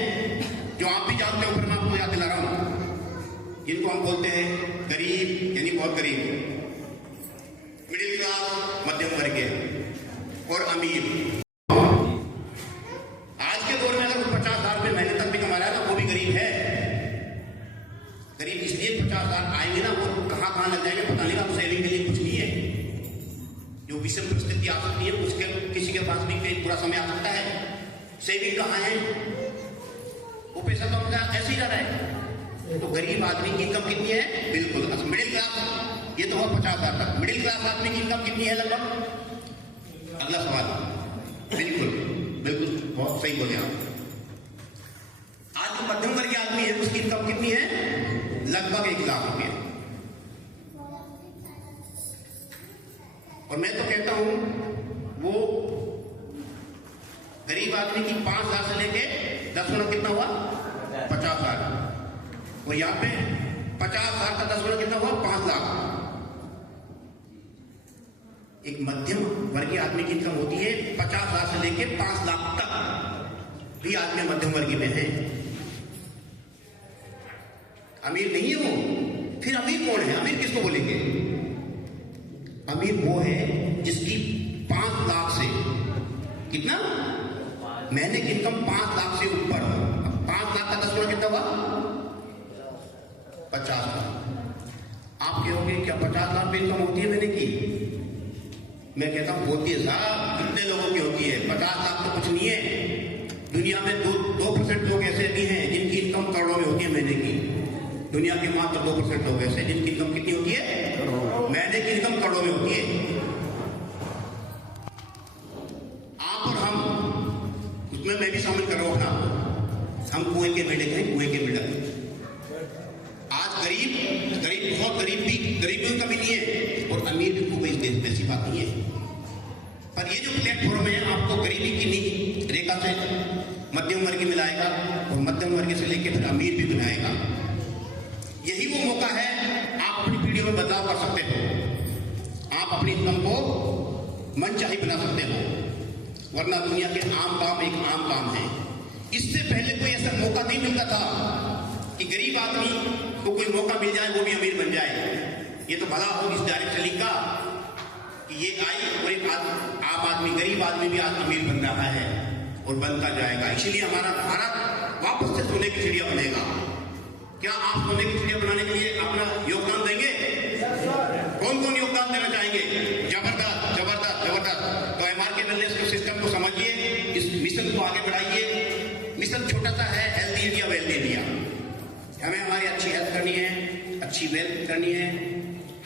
जो आप भी जानते हो, फिर मैं आपको याद दिला रहा हूं। इनको हम बोलते हैं गरीब, यानी बहुत गरीब, मिडिल क्लास, मध्यम वर्गीय, और अमीर। आज के दौर में अगर 50,000 रुपये महीने तक भी कमा रहा है ना, वो भी गरीब है। गरीब इसलिए 50,000 आएंगे ना, वो कहां लग जाएंगे पता नहीं, आप सेविंग के लिए कुछ नहीं है। जो विषम परिस्थिति आ सकती है, उसके किसी के पास भी कई बुरा समय आ सकता है, सेविंग कहाँ है? वो पैसा तो उनका ऐसे ही जा रहा है। तो गरीब आदमी की इनकम कितनी है? बिल्कुल मिडिल क्लास, ये तो हुआ 50,000 तक। मिडिल क्लास आदमी की इनकम कितनी है लगभग? अगला सवाल। बिल्कुल बिल्कुल, बहुत सही बोले आप। आज जो मध्यम वर्ग के आदमी है, उसकी इनकम कितनी है? लगभग 1 लाख रुपये। और मैं तो कहता हूं वो गरीब आदमी की 5,000 से लेके 10 गुना कितना हुआ? 50,000। और यहाँ पे 50,000 का 10 गुना कितना हुआ? 5 लाख। एक मध्यम वर्गीय आदमी की इनकम होती है 50,000 से लेके 5 लाख तक, भी आदमी मध्यम वर्गीय में है, अमीर नहीं है वो। फिर अमीर कौन है? अमीर किसको बोलेंगे? अमीर वो है जिसकी 5 लाख से कितना महीने की इनकम 5 लाख से ऊपर हो। 5 लाख का 10 गुना कितना हुआ? 50 लाख। आप कहोगे क्या 50 लाख पे इनकम होती है महीने की? मैं कहता हूं होती है साहब, कितने लोगों की होती है? 50 लाख तो कुछ नहीं है। दुनिया में 2% लोग ऐसे भी हैं जिनकी इनकम करोड़ों में होती है महीने की। दुनिया के मात्र 2% लोग ऐसे जिनकी इनकम कितनी होती है? महीने की इनकम करोड़ों में होती है। आप और हम, उसमें मैं भी शामिल कर रहा हूं अपना, हम कुएं के मेढक हैं, कुएं के मेढक। आज गरीब बहुत गरीब भी, गरीबी कमी नहीं है और अमीर भी खूब ऐसी बात नहीं है। पर ये जो प्लेटफॉर्म है आपको गरीबी की नीच रेखा से मध्यम वर्ग में लाएगा और मध्यम वर्ग से लेकर फिर अमीर भी बनाएगा। यही वो मौका है, आप अपनी पीढ़ी में बदलाव कर सकते हो, आप अपनी इनकम को मनचाही बना सकते हो, वरना दुनिया के आम काम एक आम काम है। इससे पहले कोई ऐसा मौका नहीं मिलता था कि गरीब आदमी को कोई मौका मिल जाए वो भी अमीर बन जाए। ये तो भला हो इस डायरेक्ट सेलिंग का कि ये आई और एक आम आदमी, गरीब आदमी भी आज अमीर बन रहा है और बनता जाएगा। इसलिए हमारा भारत वापस से सोने की चिड़िया बनेगा। क्या आप सोने की चिड़िया बनाने के लिए अपना योगदान देंगे? कौन कौन योगदान देना चाहेंगे? जबरदस्त जबरदस्त जबरदस्त। तो MRK वेलनेस के सिस्टम को समझिए, इस मिशन को आगे बढ़ाइए। मिशन छोटा सा है, हेल्दी इंडिया वेल्दी इंडिया। हमें हमारी अच्छी हेल्थ करनी है, अच्छी वेल्थ करनी है।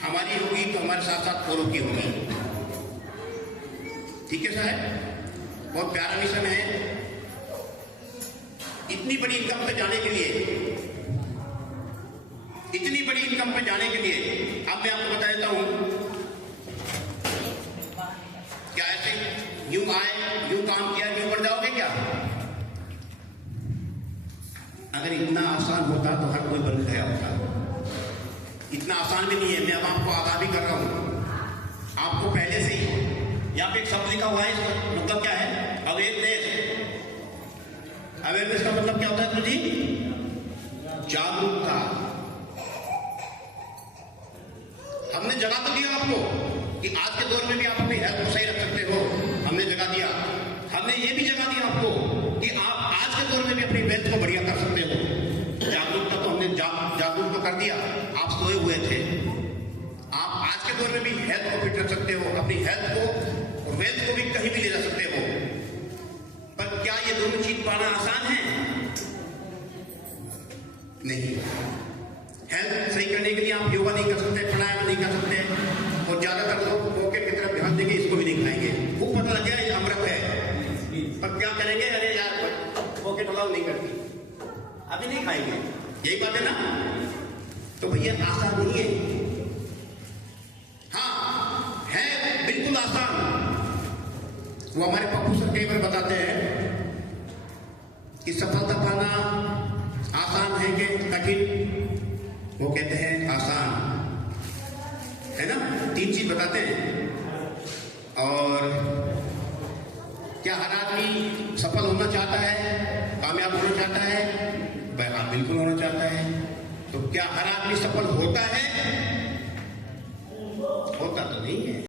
हमारी होगी तो हमारे साथ साथ औरों की होगी। ठीक है साहब, बहुत प्यारा मिशन है। इतनी बड़ी इनकम पे जाने के लिए, इतनी बड़ी इनकम पे जाने के लिए अब मैं आपको बता देता हूं, क्या ऐसे यूं आए, यूं काम किया, यूं बढ़ जाओगे क्या? अगर इतना आसान होता तो हर कोई बन गया होता। इतना आसान भी नहीं है। मैं अब आपको आगाह भी कर रहा हूं, आपको पहले से ही यहाँ पे एक शब्द लिखा हुआ है, इसका मतलब क्या है? अवेयरनेस। अवेयरनेस का मतलब क्या होता है जी? जागरूकता। हमने जगा तो दिया आपको कि आज के दौर में भी आप अपनी हेल्थ को सही रख सकते हो, हमने जगा दिया। हमने ये भी जगा दिया आपको कि आप आज के दौर में भी अपनी वेल्थ को बढ़िया कर सकते हो। जागरूकता तो हमने जागरूक तो कर दिया, आप सोए हुए थे। आप आज के दौर में भी हेल्थ को फिट रख सकते हो, अपनी हेल्थ को और वेल्थ को भी कहीं भी ले जा सकते हो। पर क्या ये दोनों चीज पाना आसान है? नहीं। हेल्थ सही करने के लिए आप योगा नहीं कर सकते, प्राणायाम नहीं कर सकते, और ज्यादातर लोग पॉकेट की तरफ ध्यान देंगे, इसको भी नहीं खाएंगे। खूब पता लग गया ये अमृत है, पर क्या करेंगे? अरे यार पॉकेट अलाउ नहीं करती, अभी नहीं खाएंगे। यही बात है ना? तो भैया आसान नहीं है। हाँ है, बिल्कुल आसान। वो हमारे पप्पू सर कई बार बताते हैं कि सफलता पाना आसान है कि कठिन? वो कहते हैं आसान है ना। 3 चीज बताते हैं। और क्या हर आदमी सफल होना चाहता है, कामयाब होना चाहता है? हाँ बिल्कुल होना चाहता है। तो क्या हर आदमी सफल होता है?